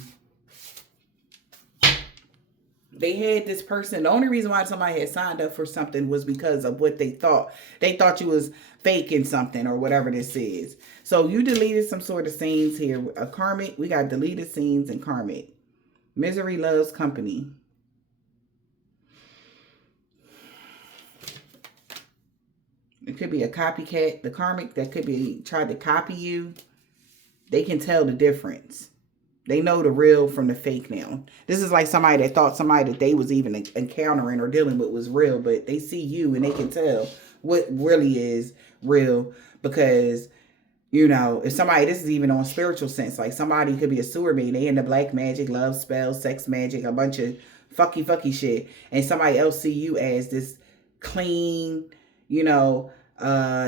had this person. The only reason why somebody had signed up for something was because of what they thought. They thought you was faking something or whatever this is. So you deleted some sort of scenes here. A karmic. We got deleted scenes and karmic. Misery loves company. It could be a copycat. The karmic that could be tried to copy you. They can tell the difference. They know the real from the fake now. This is like somebody that thought somebody that they was even encountering or dealing with was real, but they see you and they can tell what really is real because, you know, if somebody, this is even on a spiritual sense, like somebody could be a sewer maid, they into black magic, love spells, sex magic, a bunch of fucky shit, and somebody else see you as this clean, you know,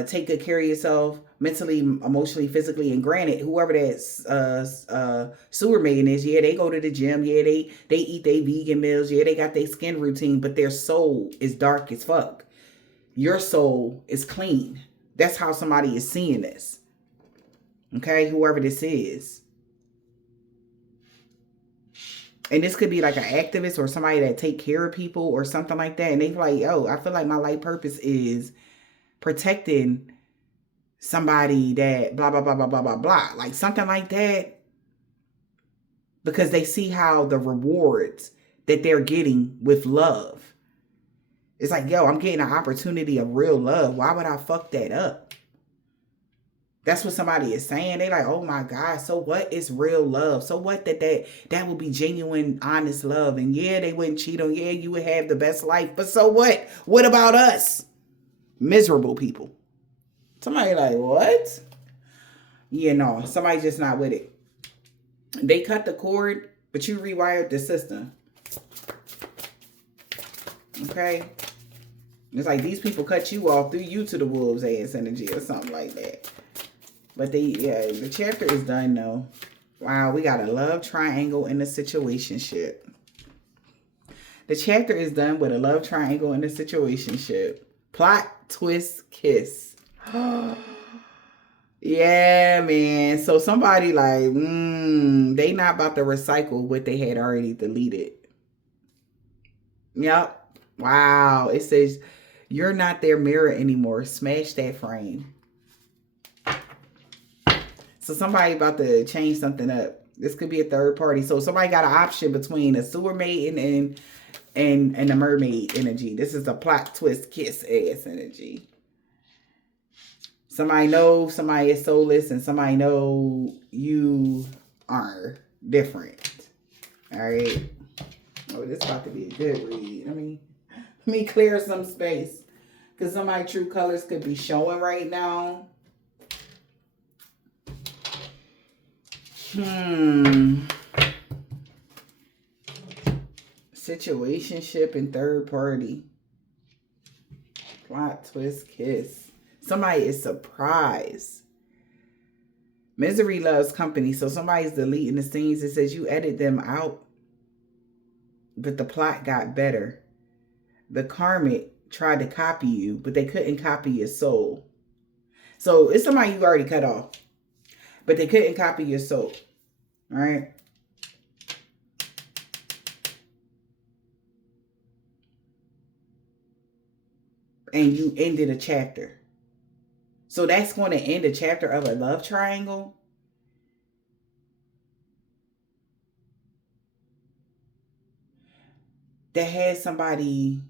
take good care of yourself, mentally, emotionally, physically, and granted, whoever that sewer maiden is, yeah, they go to the gym, yeah, they eat their vegan meals, yeah, they got their skin routine, but their soul is dark as fuck. Your soul is clean. That's how somebody is seeing this. Okay, whoever this is. And this could be like an activist or somebody that take care of people or something like that, and they like, yo, I feel like my life purpose is protecting somebody that blah, blah, blah, blah, blah, blah, blah. Like something like that. Because they see how the rewards that they're getting with love. It's like, yo, I'm getting an opportunity of real love. Why would I fuck that up? That's what somebody is saying. They like, oh my God, so what is real love? So what that would be genuine, honest love. And yeah, they wouldn't cheat on, yeah, you would have the best life. But so what? What about us? Miserable people. Somebody like, what? Yeah, no, somebody just not with it. They cut the cord, but you rewired the system. Okay? It's like these people cut you off, threw you to the wolves ass energy or something like that. But the chapter is done though. Wow, we got a love triangle in the situationship. The chapter is done with a love triangle in the situationship. Plot, twist, kiss. Yeah, man. So somebody like, they not about to recycle what they had already deleted. Yep. Wow. It says, you're not their mirror anymore. Smash that frame. So somebody about to change something up. This could be a third party. So somebody got an option between a sewer maiden and a mermaid energy. This is a plot twist kiss ass energy. Somebody knows somebody is soulless and somebody know you are different. All right. Oh, this is about to be a good read. Let me clear some space. Because some of my true colors could be showing right now. Situationship and third party. Plot, twist, kiss. Somebody is surprised. Misery loves company. So somebody's deleting the scenes. It says you edit them out. But the plot got better. The karmic tried to copy you, but they couldn't copy your soul. So it's somebody you already cut off. But they couldn't copy your soul. All right. And you ended a chapter. So that's going to end a chapter of a love triangle. That had somebody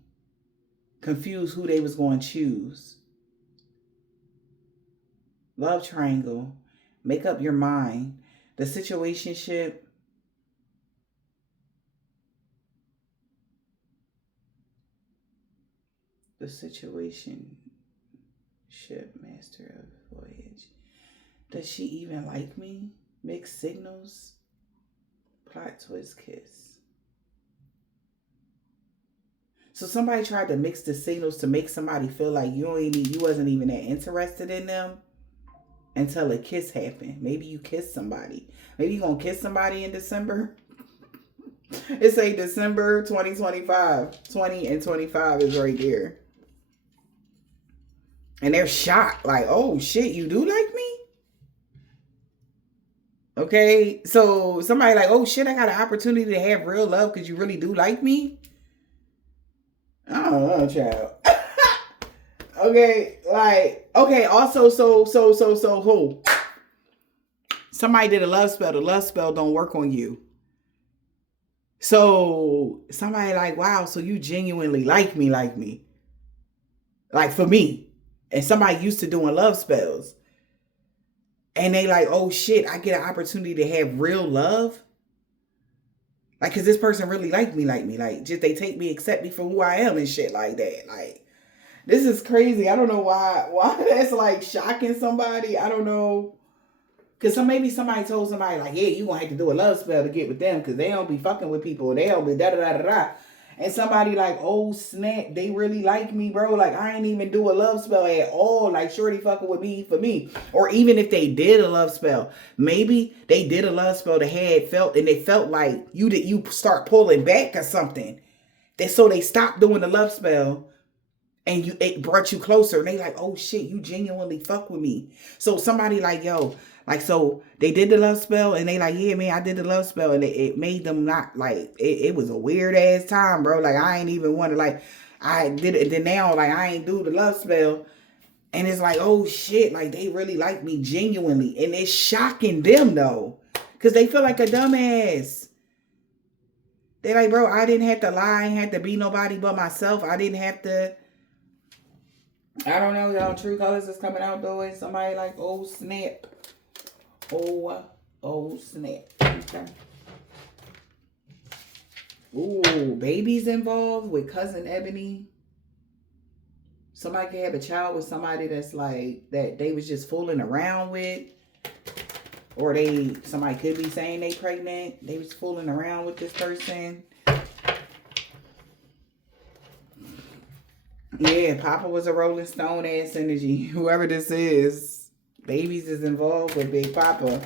confused who they was going to choose. Love triangle. Make up your mind. The situationship. The situationship master of voyage. Does she even like me? Mixed signals. Plot twist kiss. So somebody tried to mix the signals to make somebody feel like you wasn't even that interested in them until a kiss happened. Maybe you kissed somebody. Maybe you gonna kiss somebody in December. It's a December 2025. 20 and 25 is right there. And they're shocked. Like, oh shit, you do like me? Okay. So somebody like, oh shit, I got an opportunity to have real love because you really do like me? I don't know, child. Okay, like, okay, also, so who? Somebody did a love spell. The love spell don't work on you. So somebody like, wow, so you genuinely like me. Like for me. And somebody used to doing love spells. And they like, oh shit, I get an opportunity to have real love. Like, cause this person really like me. Like, just they take me, accept me for who I am and shit like that. Like, this is crazy. I don't know why that's like shocking somebody. I don't know. Cause maybe somebody told somebody like, yeah, you gonna have to do a love spell to get with them because they don't be fucking with people. They don't be da da da da da. And somebody like, oh snap, they really like me, bro. Like, I ain't even do a love spell at all. Like, shorty fucking with me for me. Or even if they did a love spell, maybe they did a love spell they had felt, and they felt like you start pulling back or something. So they stopped doing the love spell, and it brought you closer. And they like, oh shit, you genuinely fuck with me. So somebody like, yo, like, so they did the love spell and they like, yeah, man, I did the love spell. And it made them not like, it was a weird ass time, bro. Like, I ain't even want to, like, I did it. Then now, like, I ain't do the love spell. And it's like, oh shit, like, they really like me genuinely. And it's shocking them though. Because they feel like a dumbass. They like, bro, I didn't have to lie. I didn't have to be nobody but myself. I didn't have to. I don't know, y'all. True colors is coming out though. And somebody like, oh snap. Oh snap. Okay. Ooh, babies involved with cousin Ebony. Somebody could have a child with somebody that's like that they was just fooling around with. Or somebody could be saying they pregnant. They was fooling around with this person. Yeah, Papa was a Rolling Stone ass energy. Whoever this is, babies is involved with Big Papa.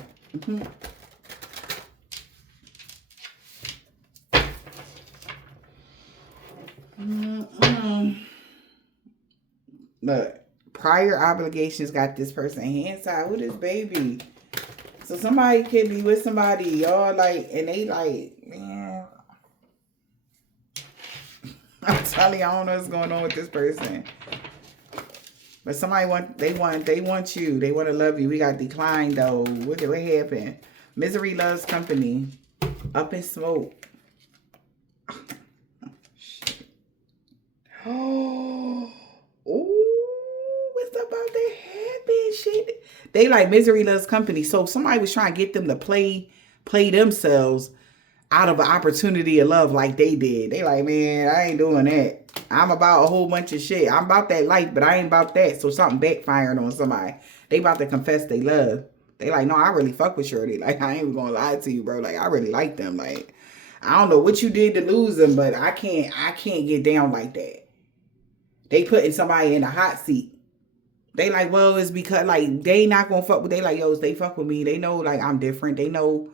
Look, prior obligations got this person hands tied with his baby. So somebody could be with somebody, y'all, like, and they like, man. I'm telling you, I don't know what's going on with this person. But somebody they want you. They want to love you. We got declined though. What happened? Misery loves company. Up in smoke. Shit. Oh, what's about to happen? Shit. They like misery loves company. So somebody was trying to get them to play themselves out of an opportunity of love like they did. They like, man, I ain't doing that. I'm about a whole bunch of shit. I'm about that life, but I ain't about that. So something backfiring on somebody. They about to confess they love. They like, no, I really fuck with Shorty. Like, I ain't even gonna lie to you, bro. Like, I really like them. Like, I don't know what you did to lose them, but I can't get down like that. They putting somebody in a hot seat. They like, well, it's because, like, they not gonna fuck with, they like, yo, they fuck with me. They know, like, I'm different. They know,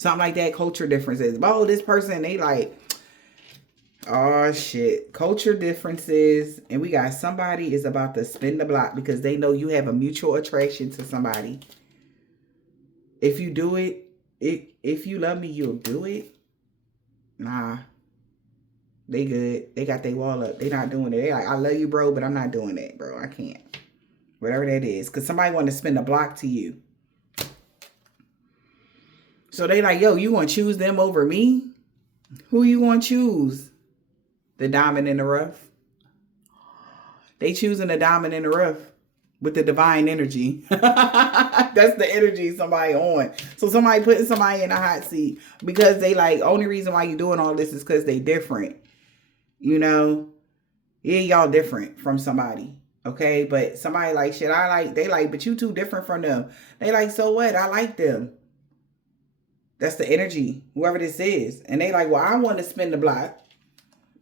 something like that, culture differences. Oh, this person, they like, oh, shit. Culture differences. And we got somebody is about to spin the block because they know you have a mutual attraction to somebody. If you do it, if you love me, you'll do it. Nah. They good. They got their wall up. They not doing it. They like, I love you, bro, but I'm not doing that, bro. I can't. Whatever that is. Because somebody want to spin a block to you. So they like, yo, you want to choose them over me? Who you want to choose? The diamond in the rough. They choosing the diamond in the rough with the divine energy. That's the energy somebody on. So somebody putting somebody in a hot seat because they like, only reason why you doing all this is because they different. You know? Yeah, y'all different from somebody. Okay? But somebody like, shit, I like, they like, but you too different from them. They like, so what? I like them. That's the energy, whoever this is. And they like, well, I want to spin the block.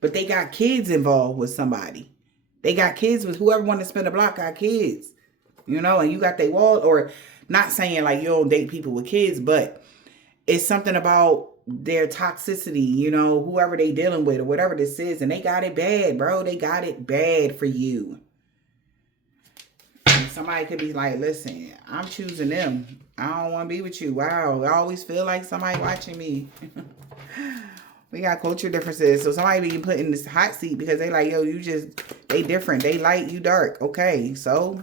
But they got kids involved with somebody. They got kids with whoever want to spin the block got kids. You know, and you got they wall, or not saying like you don't date people with kids, but it's something about their toxicity, you know, whoever they dealing with or whatever this is. And they got it bad, bro. They got it bad for you. And somebody could be like, listen, I'm choosing them. I don't want to be with you. Wow. I always feel like somebody watching me. We got culture differences. So somebody be put in this hot seat because they like, yo, you just, they different. They light, you dark. Okay. So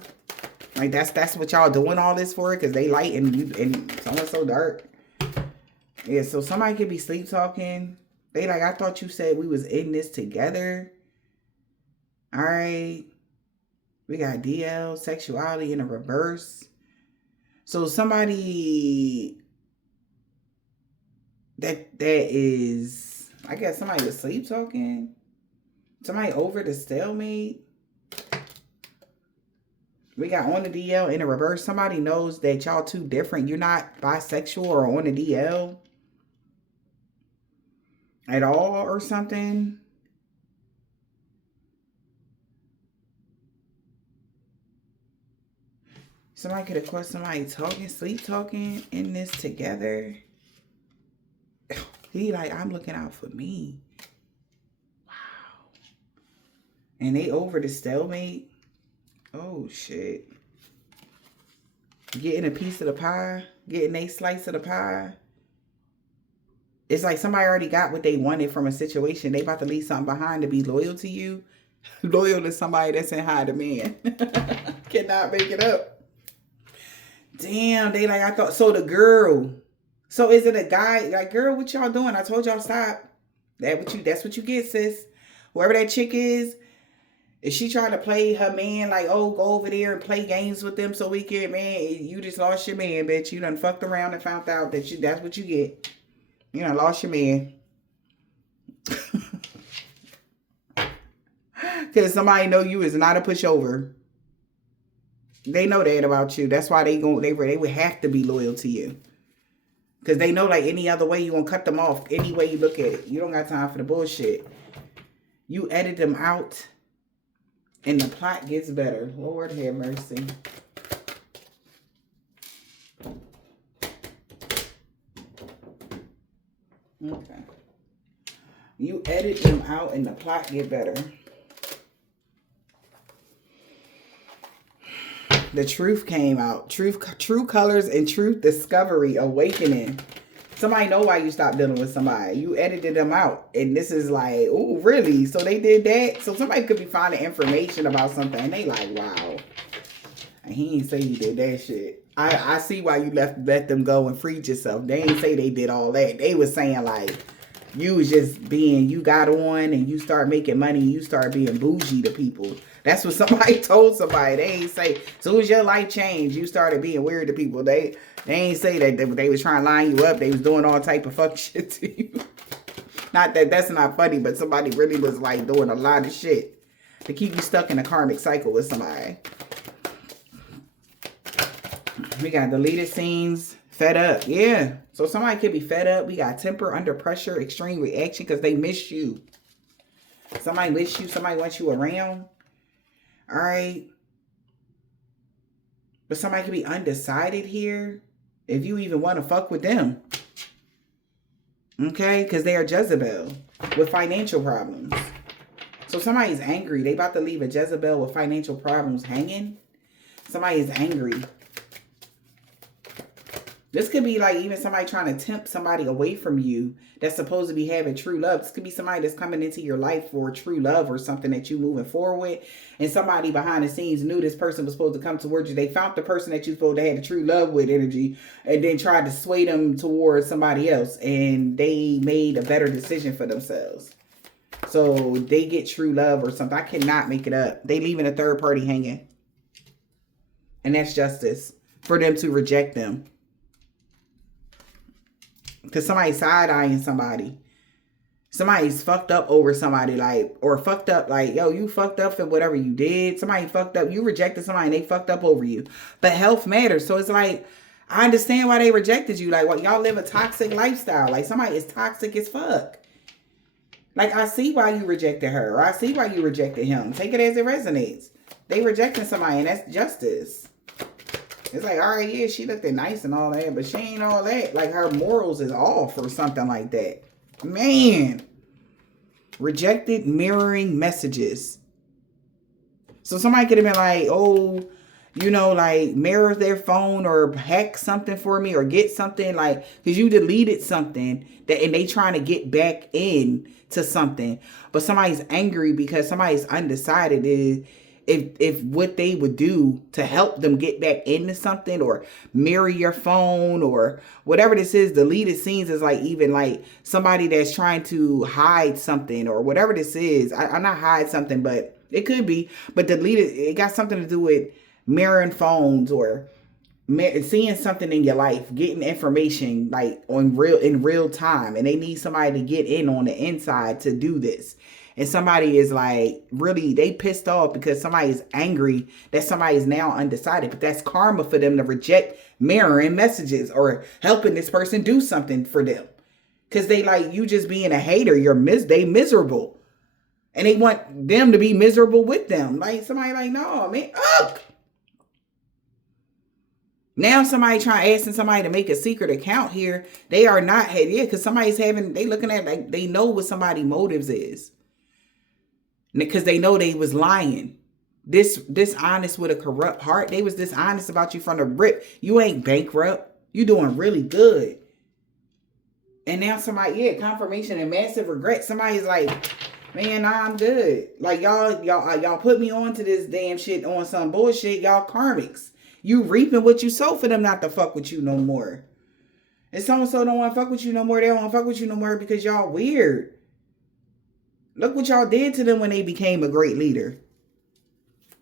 like that's what y'all doing all this for, because they light and you and someone's so dark. Yeah, so somebody could be sleep talking. They like, I thought you said we was in this together. All right. We got DL, sexuality in a reverse. So somebody that is, I guess somebody was sleep talking. Somebody over the stalemate. We got on the DL in a reverse. Somebody knows that y'all two different. You're not bisexual or on the DL at all or something. Somebody could have caught somebody talking, sleep talking in this together. He like, I'm looking out for me. Wow. And they over the stalemate. Oh, shit. Getting a piece of the pie. Getting a slice of the pie. It's like somebody already got what they wanted from a situation. They about to leave something behind to be loyal to you. Loyal to somebody that's in high demand. Cannot make it up. Damn, they like, I thought, so the girl. So is it a guy? Like, girl, what y'all doing? I told y'all stop. That's what you get, sis. Whoever that chick is she trying to play her man like, oh, go over there and play games with them so we can, man, you just lost your man, bitch. You done fucked around and found out that that's what you get. You done lost your man. Because somebody know you is not a pushover. They know that about you. That's why they would have to be loyal to you. Because they know like any other way you gonna cut them off. Any way you look at it. You don't got time for the bullshit. You edit them out. And the plot gets better. Lord have mercy. Okay. You edit them out and the plot get better. The truth came out. True colors and truth discovery, awakening. Somebody know why you stopped dealing with somebody. You edited them out. And this is like, oh, really? So they did that? So somebody could be finding information about something. And they like, wow. And he ain't say you did that shit. I see why you let them go and freed yourself. They ain't say they did all that. They was saying like, you was just being, you got on and you start making money. You start being bougie to people. That's what somebody told somebody. They ain't say, as soon as your life changed, you started being weird to people. They ain't say that they was trying to line you up. They was doing all type of fuck shit to you. Not that that's not funny, but somebody really was like doing a lot of shit to keep you stuck in a karmic cycle with somebody. We got deleted scenes, fed up. Yeah. So somebody could be fed up. We got temper, under pressure, extreme reaction because they miss you. Somebody miss you. Somebody wants you around. All right. But somebody could be undecided here. If you even want to fuck with them. Okay? Because they are Jezebel with financial problems. So somebody's angry. They about to leave a Jezebel with financial problems hanging. Somebody is angry. This could be like even somebody trying to tempt somebody away from you that's supposed to be having true love. This could be somebody that's coming into your life for true love or something that you moving forward with. And somebody behind the scenes knew this person was supposed to come towards you. They found the person that you supposed to have the true love with energy and then tried to sway them towards somebody else. And they made a better decision for themselves. So they get true love or something. I cannot make it up. They leaving a third party hanging. And that's justice for them to reject them. Because somebody's side-eyeing somebody. Somebody's fucked up over somebody, like, or fucked up, like, yo, you fucked up for whatever you did. Somebody fucked up. You rejected somebody and they fucked up over you. But health matters. So it's like, I understand why they rejected you. Like, what, y'all live a toxic lifestyle. Like, somebody is toxic as fuck. Like, I see why you rejected her. Or I see why you rejected him. Take it as it resonates. They rejecting somebody and that's justice. It's like, all right, yeah, she looked nice and all that, but she ain't all that. Like, her morals is off or something like that. Man. Rejected mirroring messages. So somebody could have been like, oh, you know, like, mirror their phone or hack something for me or get something, like, because you deleted something that, and they trying to get back in to something. But somebody's angry because somebody's undecided is if what they would do to help them get back into something or mirror your phone or whatever this is. Deleted scenes is like even like somebody that's trying to hide something or whatever this is. I'm not hide something, but it could be. But deleted, it got something to do with mirroring phones or seeing something in your life, getting information like in real time, and they need somebody to get in on the inside to do this. And somebody is like, really, they pissed off because somebody is angry that somebody is now undecided. But that's karma for them to reject mirroring messages or helping this person do something for them. Because they like, you just being a hater, they miserable. And they want them to be miserable with them. Like, somebody like, no, man, up. Now somebody asking somebody to make a secret account here. They are not, yeah, because somebody's they looking at, like, they know what somebody's motives is. Because they know they was lying. Dishonest with a corrupt heart. They was dishonest about you from the rip. You ain't bankrupt. You doing really good. And now somebody, yeah, confirmation and massive regret. Somebody's like, man, nah, I'm good. Like, y'all put me on to this damn shit on some bullshit. Y'all karmics. You reaping what you sow for them not to fuck with you no more. And so-and-so don't want to fuck with you no more. They don't want to fuck with you no more because y'all weird. Look what y'all did to them when they became a great leader.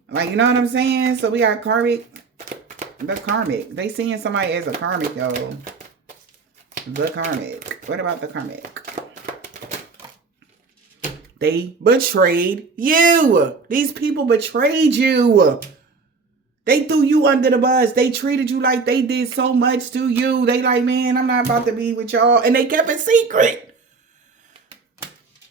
Like, you know what I'm saying? So we got karmic. The karmic. They seeing somebody as a karmic, y'all. The karmic. What about the karmic? They betrayed you. These people betrayed you. They threw you under the bus. They treated you like they did so much to you. They like, man, I'm not about to be with y'all. And they kept it secret.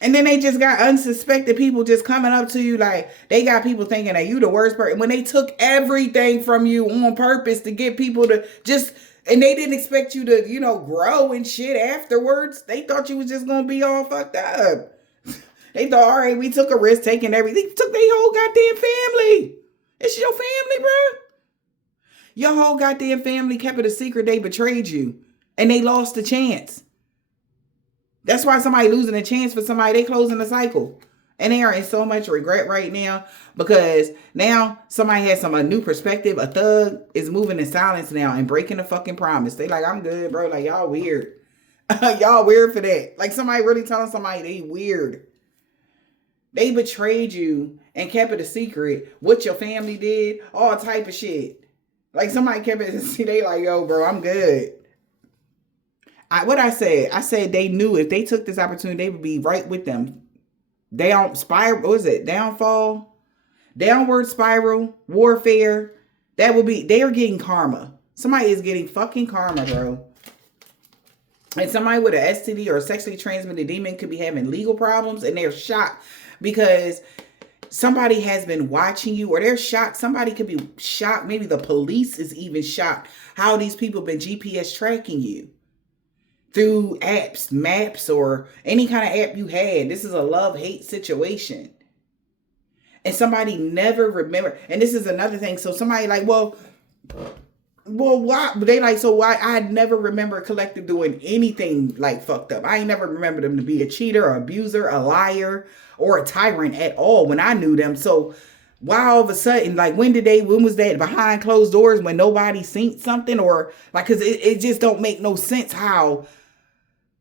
And then they just got unsuspected people just coming up to you like they got people thinking that you the worst person. When they took everything from you on purpose to get people to just, and they didn't expect you to, you know, grow and shit afterwards. They thought you was just going to be all fucked up. They thought, all right, we took a risk taking everything. Took their whole goddamn family. It's your family, bro. Your whole goddamn family kept it a secret. They betrayed you and they lost the chance. That's why somebody losing a chance for somebody, they closing the cycle. And they are in so much regret right now because now somebody has a new perspective. A thug is moving in silence now and breaking the fucking promise. They like, I'm good, bro. Like, y'all weird. Y'all weird for that. Like, somebody really telling somebody they weird. They betrayed you and kept it a secret. What your family did, all type of shit. Like, somebody kept it, see, they like, yo, bro, I'm good. I said they knew if they took this opportunity, they would be right with them. Downward spiral, warfare. That would be, they are getting karma. Somebody is getting fucking karma, bro. And somebody with an STD or a sexually transmitted demon could be having legal problems and they're shocked because somebody has been watching you or they're shocked. Somebody could be shocked. Maybe the police is even shocked how these people been GPS tracking you. Through apps, maps, or any kind of app you had. This is a love-hate situation. And somebody never remember. And this is another thing. So somebody like, well, Well, why? They like, so why? I never remember Collective doing anything like fucked up. I ain't never remember them to be a cheater, or abuser, a liar, or a tyrant at all when I knew them. So why all of a sudden, like, when was that behind closed doors when nobody seen something? Or like, cause it just don't make no sense how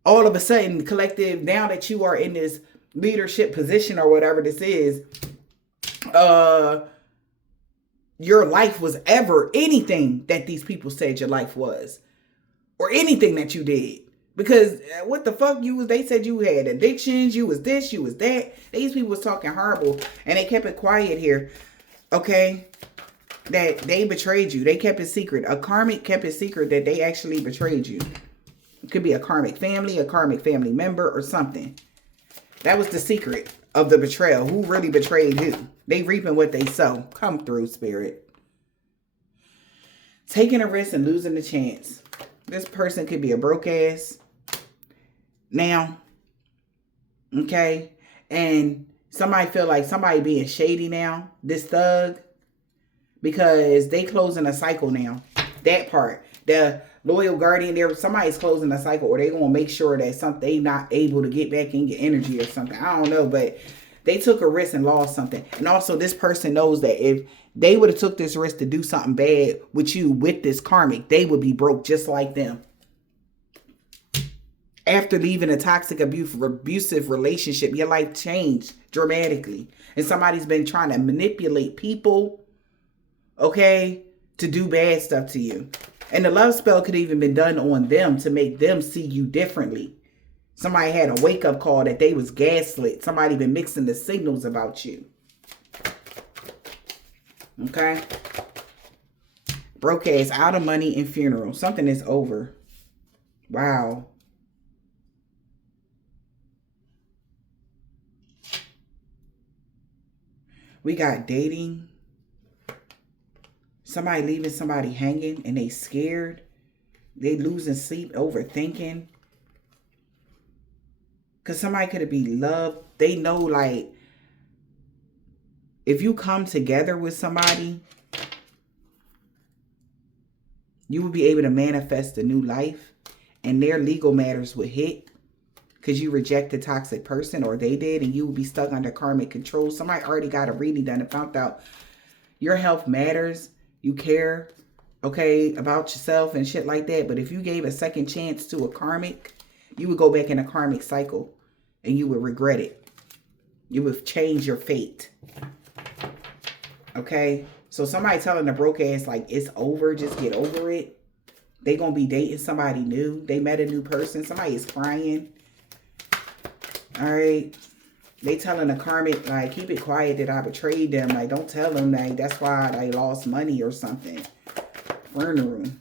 all of a sudden Collective, now that you are in this leadership position or whatever this is, your life was ever anything that these people said your life was, or anything that you did. Because what the fuck, they said you had addictions, you was this, you was that. These people was talking horrible, and they kept it quiet here. Okay? That they betrayed you. They kept it secret. A karmic kept it secret that they actually betrayed you. It could be a karmic family member, or something. That was the secret of the betrayal. Who really betrayed who? They reaping what they sow. Come through, Spirit. Taking a risk and losing the chance. This person could be a broke ass now. Okay? And somebody feel like somebody being shady now. This thug. Because they closing a cycle now. That part. The loyal guardian there, somebody's closing a cycle, or they gonna make sure that they not able to get back in your energy or something. I don't know, but they took a risk and lost something. And also, this person knows that if they would have took this risk to do something bad with you, with this karmic, they would be broke just like them. After leaving a toxic, abusive relationship, your life changed dramatically. And somebody's been trying to manipulate people, okay, to do bad stuff to you. And the love spell could even been done on them to make them see you differently. Somebody had a wake-up call that they was gaslit. Somebody been mixing the signals about you. Okay? Broke ass, out of money and funeral. Something is over. Wow. We got dating. Somebody leaving somebody hanging and they scared. They losing sleep, overthinking. Because somebody could be loved. They know, like, if you come together with somebody, you will be able to manifest a new life, and their legal matters would hit because you reject the toxic person, or they did, and you will be stuck under karmic control. Somebody already got a reading done and found out your health matters. You care, okay, about yourself and shit like that. But if you gave a second chance to a karmic, you would go back in a karmic cycle and you would regret it. You would change your fate. Okay? So somebody telling the broke ass, like, it's over, just get over it. They gonna be dating somebody new. They met a new person. Somebody is crying. All right? They telling the karmic, like, keep it quiet that I betrayed them. Like, don't tell them, like, that's why they lost money or something. Funeral.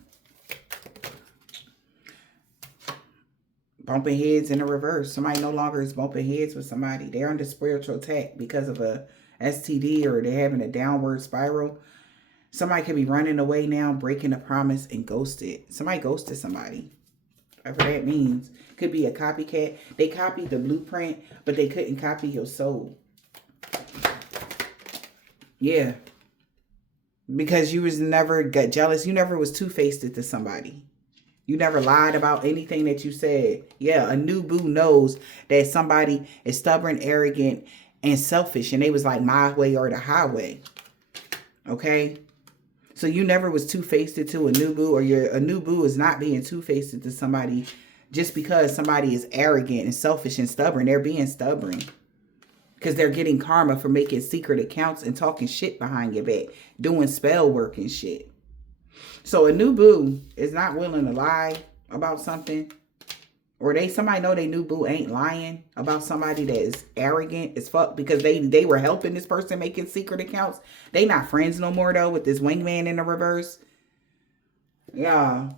Bumping heads in the reverse. Somebody no longer is bumping heads with somebody. They're under spiritual attack because of a STD, or they're having a downward spiral. Somebody could be running away now, breaking a promise, and ghosted. Somebody ghosted somebody. Whatever that means. Could be a copycat. They copied the blueprint, but they couldn't copy your soul. Yeah. Because you was never got jealous. You never was two-faced to somebody. You never lied about anything that you said. Yeah, a new boo knows that somebody is stubborn, arrogant, and selfish. And they was like, my way or the highway. Okay? So you never was two-faced to a new boo, or a new boo is not being two-faced to somebody just because somebody is arrogant and selfish and stubborn. They're being stubborn because they're getting karma for making secret accounts and talking shit behind your back, doing spell work and shit. So a new boo is not willing to lie about something, or somebody know they new boo ain't lying about somebody that is arrogant as fuck because they were helping this person making secret accounts. They not friends no more though with this wingman in the reverse. Yeah.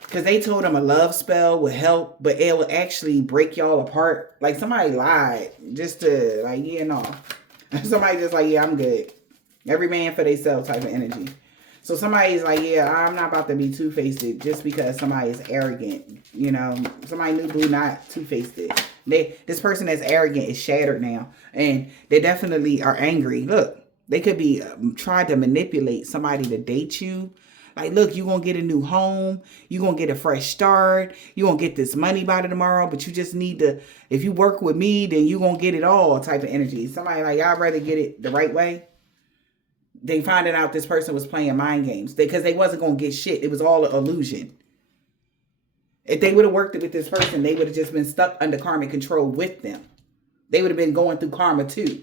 Because they told them a love spell would help, but it would actually break y'all apart. Like, somebody lied just to, like, yeah, no. Somebody just like, yeah, I'm good. Every man for themselves type of energy. So somebody's like, yeah, I'm not about to be two-faced just because somebody is arrogant. You know, somebody new boo not two-faced. This person that's arrogant is shattered now. And they definitely are angry. Look, they could be tried to manipulate somebody to date you. Like, look, you're going to get a new home. You're going to get a fresh start. You're going to get this money by tomorrow, but you just need to, if you work with me, then you're going to get it all type of energy. Somebody like, I'd rather get it the right way. They finding out this person was playing mind games because they wasn't going to get shit. It was all an illusion. If they would have worked with this person, they would have just been stuck under karmic control with them. They would have been going through karma too.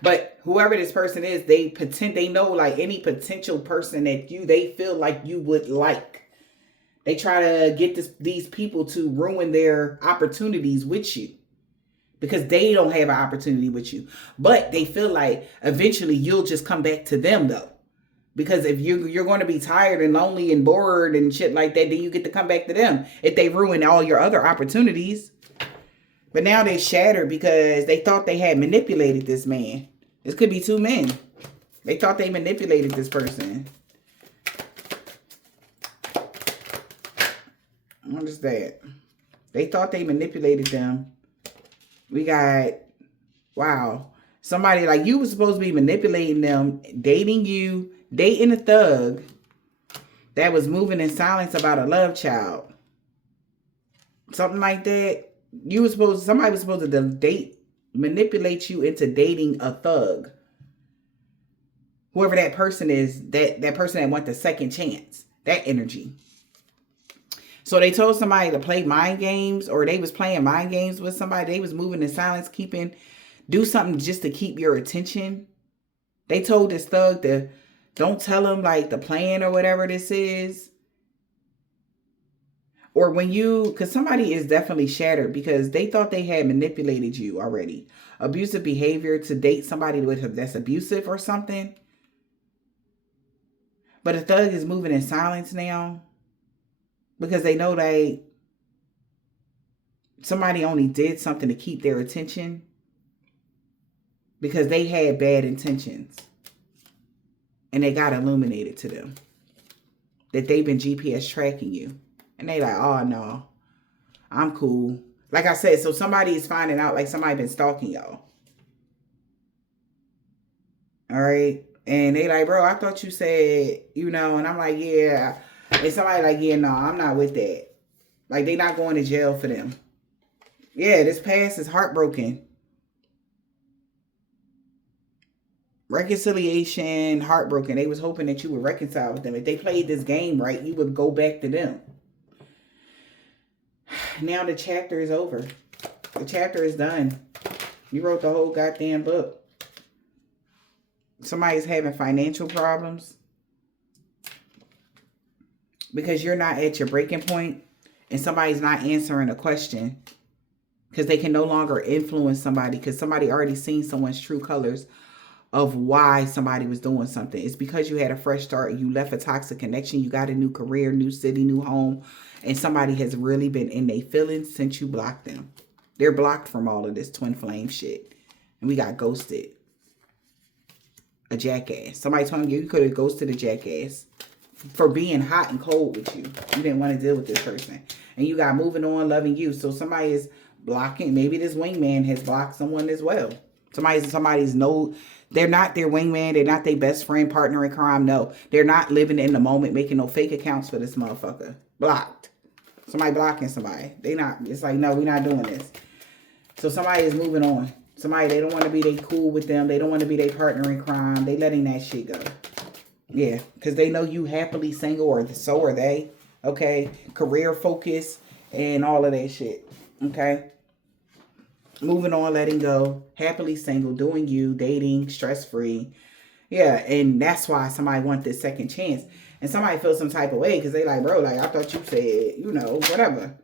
But whoever this person is, they know like any potential person that they feel like you would like. They try to get these people to ruin their opportunities with you because they don't have an opportunity with you. But they feel like eventually you'll just come back to them though. Because if you're going to be tired and lonely and bored and shit like that, then you get to come back to them if they ruin all your other opportunities. But now they shattered because they thought they had manipulated this man. This could be two men. They thought they manipulated this person. What is that? They thought they manipulated them. We got, wow. Somebody like you was supposed to be manipulating them, dating you, dating a thug that was moving in silence about a love child. Something like that. Somebody was supposed to manipulate you into dating a thug. Whoever that person is, that person that want the second chance. That energy. So they told somebody to play mind games, or they was playing mind games with somebody. They was moving in silence, do something just to keep your attention. They told this thug to don't tell him like the plan or whatever this is. Or because somebody is definitely shattered because they thought they had manipulated you already. Abusive behavior to date somebody that's abusive or something. But a thug is moving in silence now because they know somebody only did something to keep their attention because they had bad intentions. And they got illuminated to them that they've been GPS tracking you. And they like, oh no, I'm cool. Like I said, so somebody is finding out like somebody been stalking y'all. All right. And they like, bro, I thought you said, and I'm like, yeah. And somebody like, yeah, no, I'm not with that. Like they not going to jail for them. Yeah, this past is heartbroken. Reconciliation, heartbroken. They was hoping that you would reconcile with them. If they played this game right, you would go back to them. Now the chapter is over. The chapter is done. You wrote the whole goddamn book. Somebody's having financial problems because you're not at your breaking point and somebody's not answering a question because they can no longer influence somebody because somebody already seen someone's true colors of why somebody was doing something. It's because you had a fresh start. You left a toxic connection. You got a new career, new city, new home. And somebody has really been in their feelings since you blocked them. They're blocked from all of this twin flame shit. And we got ghosted. A jackass. Somebody told you could have ghosted a jackass for being hot and cold with you. You didn't want to deal with this person. And you got moving on, loving you. So somebody is blocking. Maybe this wingman has blocked someone as well. They're not their wingman. They're not their best friend, partner in crime. No, they're not living in the moment, making no fake accounts for this motherfucker. Blocked. Somebody blocking somebody. It's like, no, we're not doing this. So somebody is moving on. Somebody, they don't want to be cool with them. They don't want to be their partner in crime. They letting that shit go. Yeah, because they know you happily single, or so are they. Okay, career focus and all of that shit. Okay. Moving on, letting go, happily single, doing you, dating, stress-free. Yeah, and that's why somebody wants this second chance. And somebody feels some type of way because they like, bro, like, I thought you said, whatever.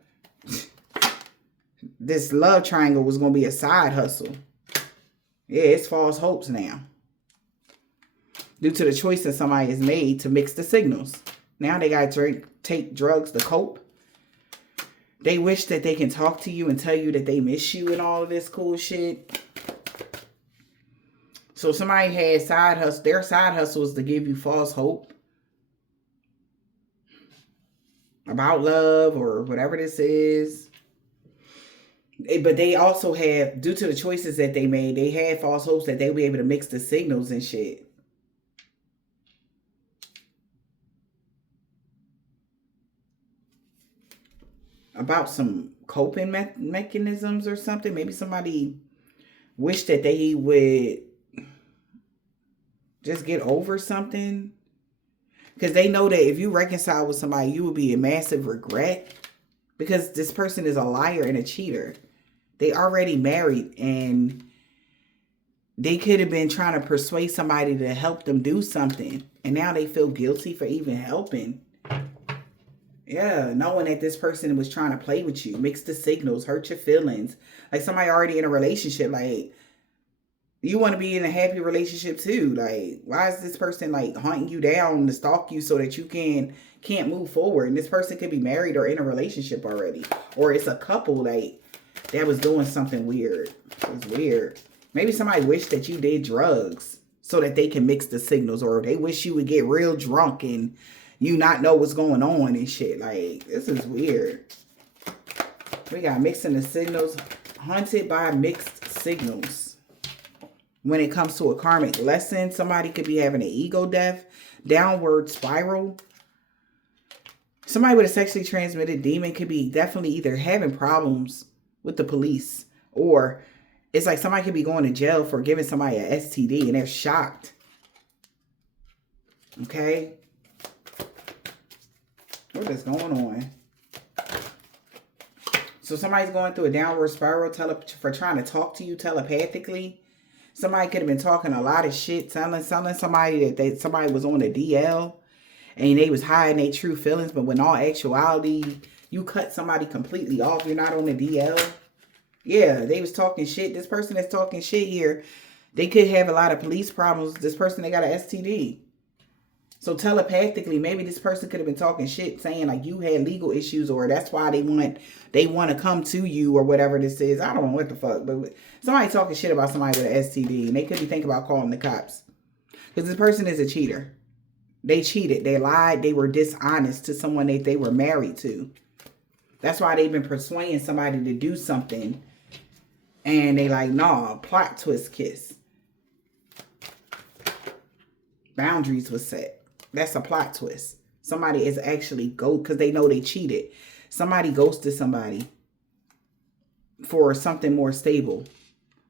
This love triangle was going to be a side hustle. Yeah, it's false hopes now. Due to the choices somebody has made to mix the signals. Now they got to take drugs to cope. They wish that they can talk to you and tell you that they miss you and all of this cool shit. So somebody had side hustle. Their side hustle is to give you false hope about love or whatever this is. But they also have, due to the choices that they made, they had false hopes that they'll be able to mix the signals and shit. about some coping mechanisms or something. Maybe somebody wished that they would just get over something. Because they know that if you reconcile with somebody, you will be a massive regret. Because this person is a liar and a cheater. They already married and they could have been trying to persuade somebody to help them do something. And now they feel guilty for even helping. Yeah, knowing that this person was trying to play with you, mix the signals, hurt your feelings. Like somebody already in a relationship, like you want to be in a happy relationship too. Like, why is this person like hunting you down to stalk you so that you can't move forward? And this person could be married or in a relationship already. Or it's a couple like that was doing something weird. It was weird. Maybe somebody wished that you did drugs so that they can mix the signals, or they wish you would get real drunk and you not know what's going on and shit. Like, this is weird. We got mixing the signals. Haunted by mixed signals. When it comes to a karmic lesson, somebody could be having an ego death, downward spiral. Somebody with a sexually transmitted demon could be definitely either having problems with the police, or it's like somebody could be going to jail for giving somebody an STD and they're shocked. Okay? What is going on? So somebody's going through a downward spiral for trying to talk to you telepathically. Somebody could have been talking a lot of shit, telling somebody that somebody was on the DL and they was hiding their true feelings, but when all actuality, you cut somebody completely off. You're not on the DL. Yeah, they was talking shit. This person that's talking shit here, they could have a lot of police problems. This person, they got an STD. So telepathically, maybe this person could have been talking shit, saying like you had legal issues, or that's why they want to come to you, or whatever this is. I don't know what the fuck, but somebody talking shit about somebody with an STD, and they could be thinking about calling the cops because this person is a cheater. They cheated, they lied, they were dishonest to someone that they were married to. That's why they've been persuading somebody to do something, and they like, nah, plot twist kiss. Boundaries was set. That's a plot twist. Somebody is actually because they know they cheated. Somebody ghosted somebody for something more stable.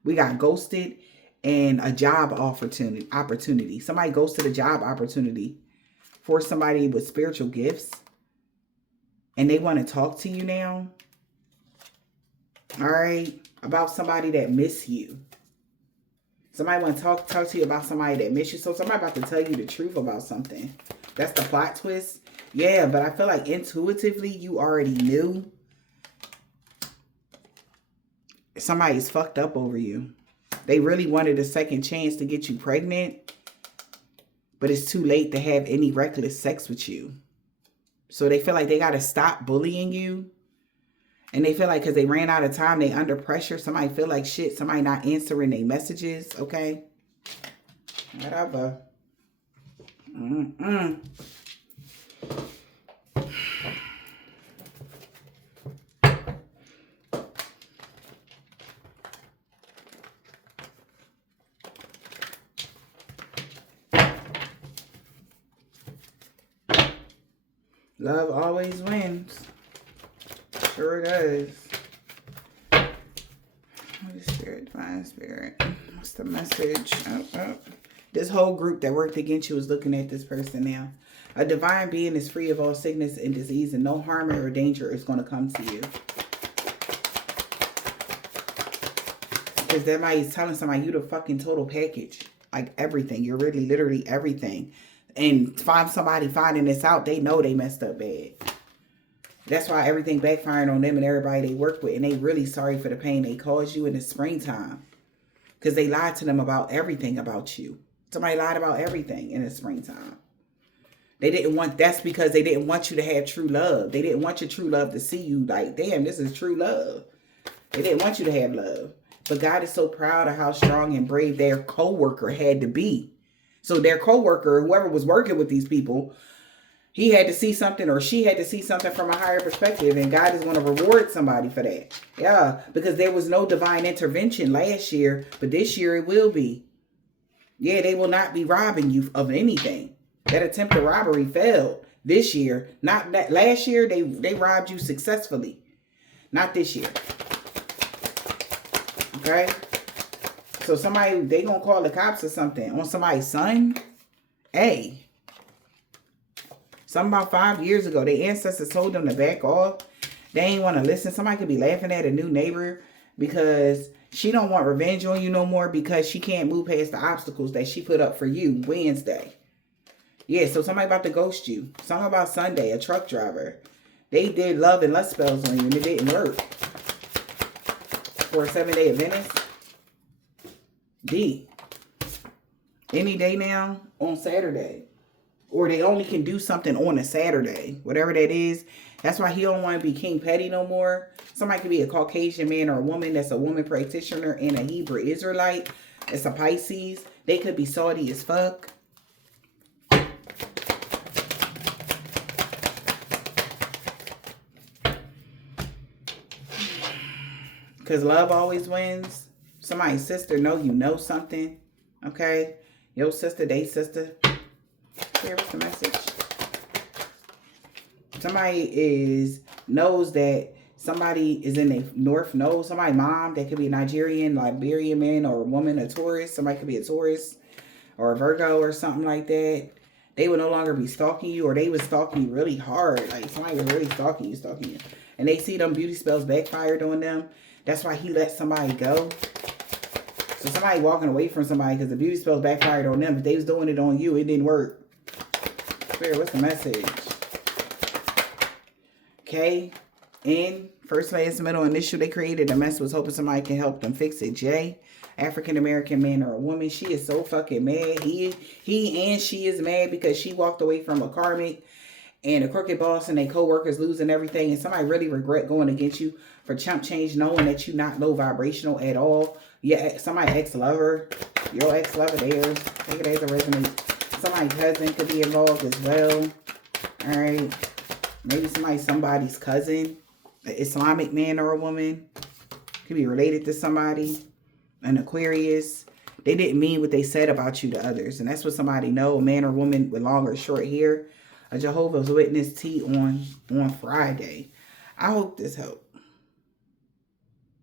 We got ghosted and a job opportunity. Somebody ghosted a job opportunity for somebody with spiritual gifts. And they want to talk to you now. All right. About somebody that miss you. Somebody want to talk to you about somebody that miss you. So somebody about to tell you the truth about something. That's the plot twist. Yeah, but I feel like intuitively you already knew. Somebody's fucked up over you. They really wanted a second chance to get you pregnant. But it's too late to have any reckless sex with you. So they feel like they got to stop bullying you. And they feel like because they ran out of time, they under pressure. Somebody feel like shit. Somebody not answering their messages. Okay. Whatever. Love always wins. Sure does. Holy Spirit, Divine Spirit. What's the message? Oh. This whole group that worked against you is looking at this person now. A divine being is free of all sickness and disease, and no harm or danger is going to come to you. Because that might is telling somebody you the fucking total package. Like everything. You're really literally everything. And somebody finding this out, they know they messed up bad. That's why everything backfiring on them and everybody they work with. And they really sorry for the pain they caused you in the springtime. Because they lied to them about everything about you. Somebody lied about everything in the springtime. That's because they didn't want you to have true love. They didn't want your true love to see you like, damn, this is true love. They didn't want you to have love. But God is so proud of how strong and brave their co-worker had to be. So their co-worker, whoever was working with these people, he had to see something, or she had to see something from a higher perspective. And God is going to reward somebody for that. Yeah, because there was no divine intervention last year, but this year it will be. Yeah, they will not be robbing you of anything. That attempted robbery failed this year. Not that last year, they robbed you successfully. Not this year. Okay? So somebody, they gonna call the cops or something on somebody's son. Hey. Something about 5 years ago, their ancestors told them to back off. They ain't want to listen. Somebody could be laughing at a new neighbor because she don't want revenge on you no more because she can't move past the obstacles that she put up for you Wednesday. Yeah, so somebody about to ghost you. Something about Sunday, a truck driver. They did love and lust spells on you and it didn't work. For a 7-day Adventist. D. Any day now on Saturday. Or they only can do something on a Saturday. Whatever that is. That's why he don't want to be King Petty no more. Somebody could be a Caucasian man or a woman that's a woman practitioner and a Hebrew Israelite. It's a Pisces. They could be Saudi as fuck. Because love always wins. Somebody's sister know you know something. Okay? Your sister, they sister. Here's the message. Somebody knows that somebody is in the north knows. Somebody mom that could be a Nigerian, Liberian man or a woman, a Taurus. Somebody could be a Taurus or a Virgo or something like that. They would no longer be stalking you, or they would stalk you really hard. Like somebody was really stalking you. And they see them beauty spells backfired on them. That's why he let somebody go. So somebody walking away from somebody because the beauty spells backfired on them. But they was doing it on you. It didn't work. Spirit, what's the message? K, N, first, last, middle, initial. They created a mess. Was hoping somebody can help them fix it. J, African-American man or a woman. She is so fucking mad. He and she is mad because she walked away from a karmic and a crooked boss and their co-workers losing everything. And somebody really regret going against you for chump change, knowing that you're not low vibrational at all. Yeah, somebody ex-lover, your ex-lover theirs. Take it as a resonance. Somebody's cousin could be involved as well. All right. Maybe somebody's cousin. An Islamic man or a woman. Could be related to somebody. An Aquarius. They didn't mean what they said about you to others. And that's what somebody know. A man or woman with long or short hair. A Jehovah's Witness tea on Friday. I hope this helped.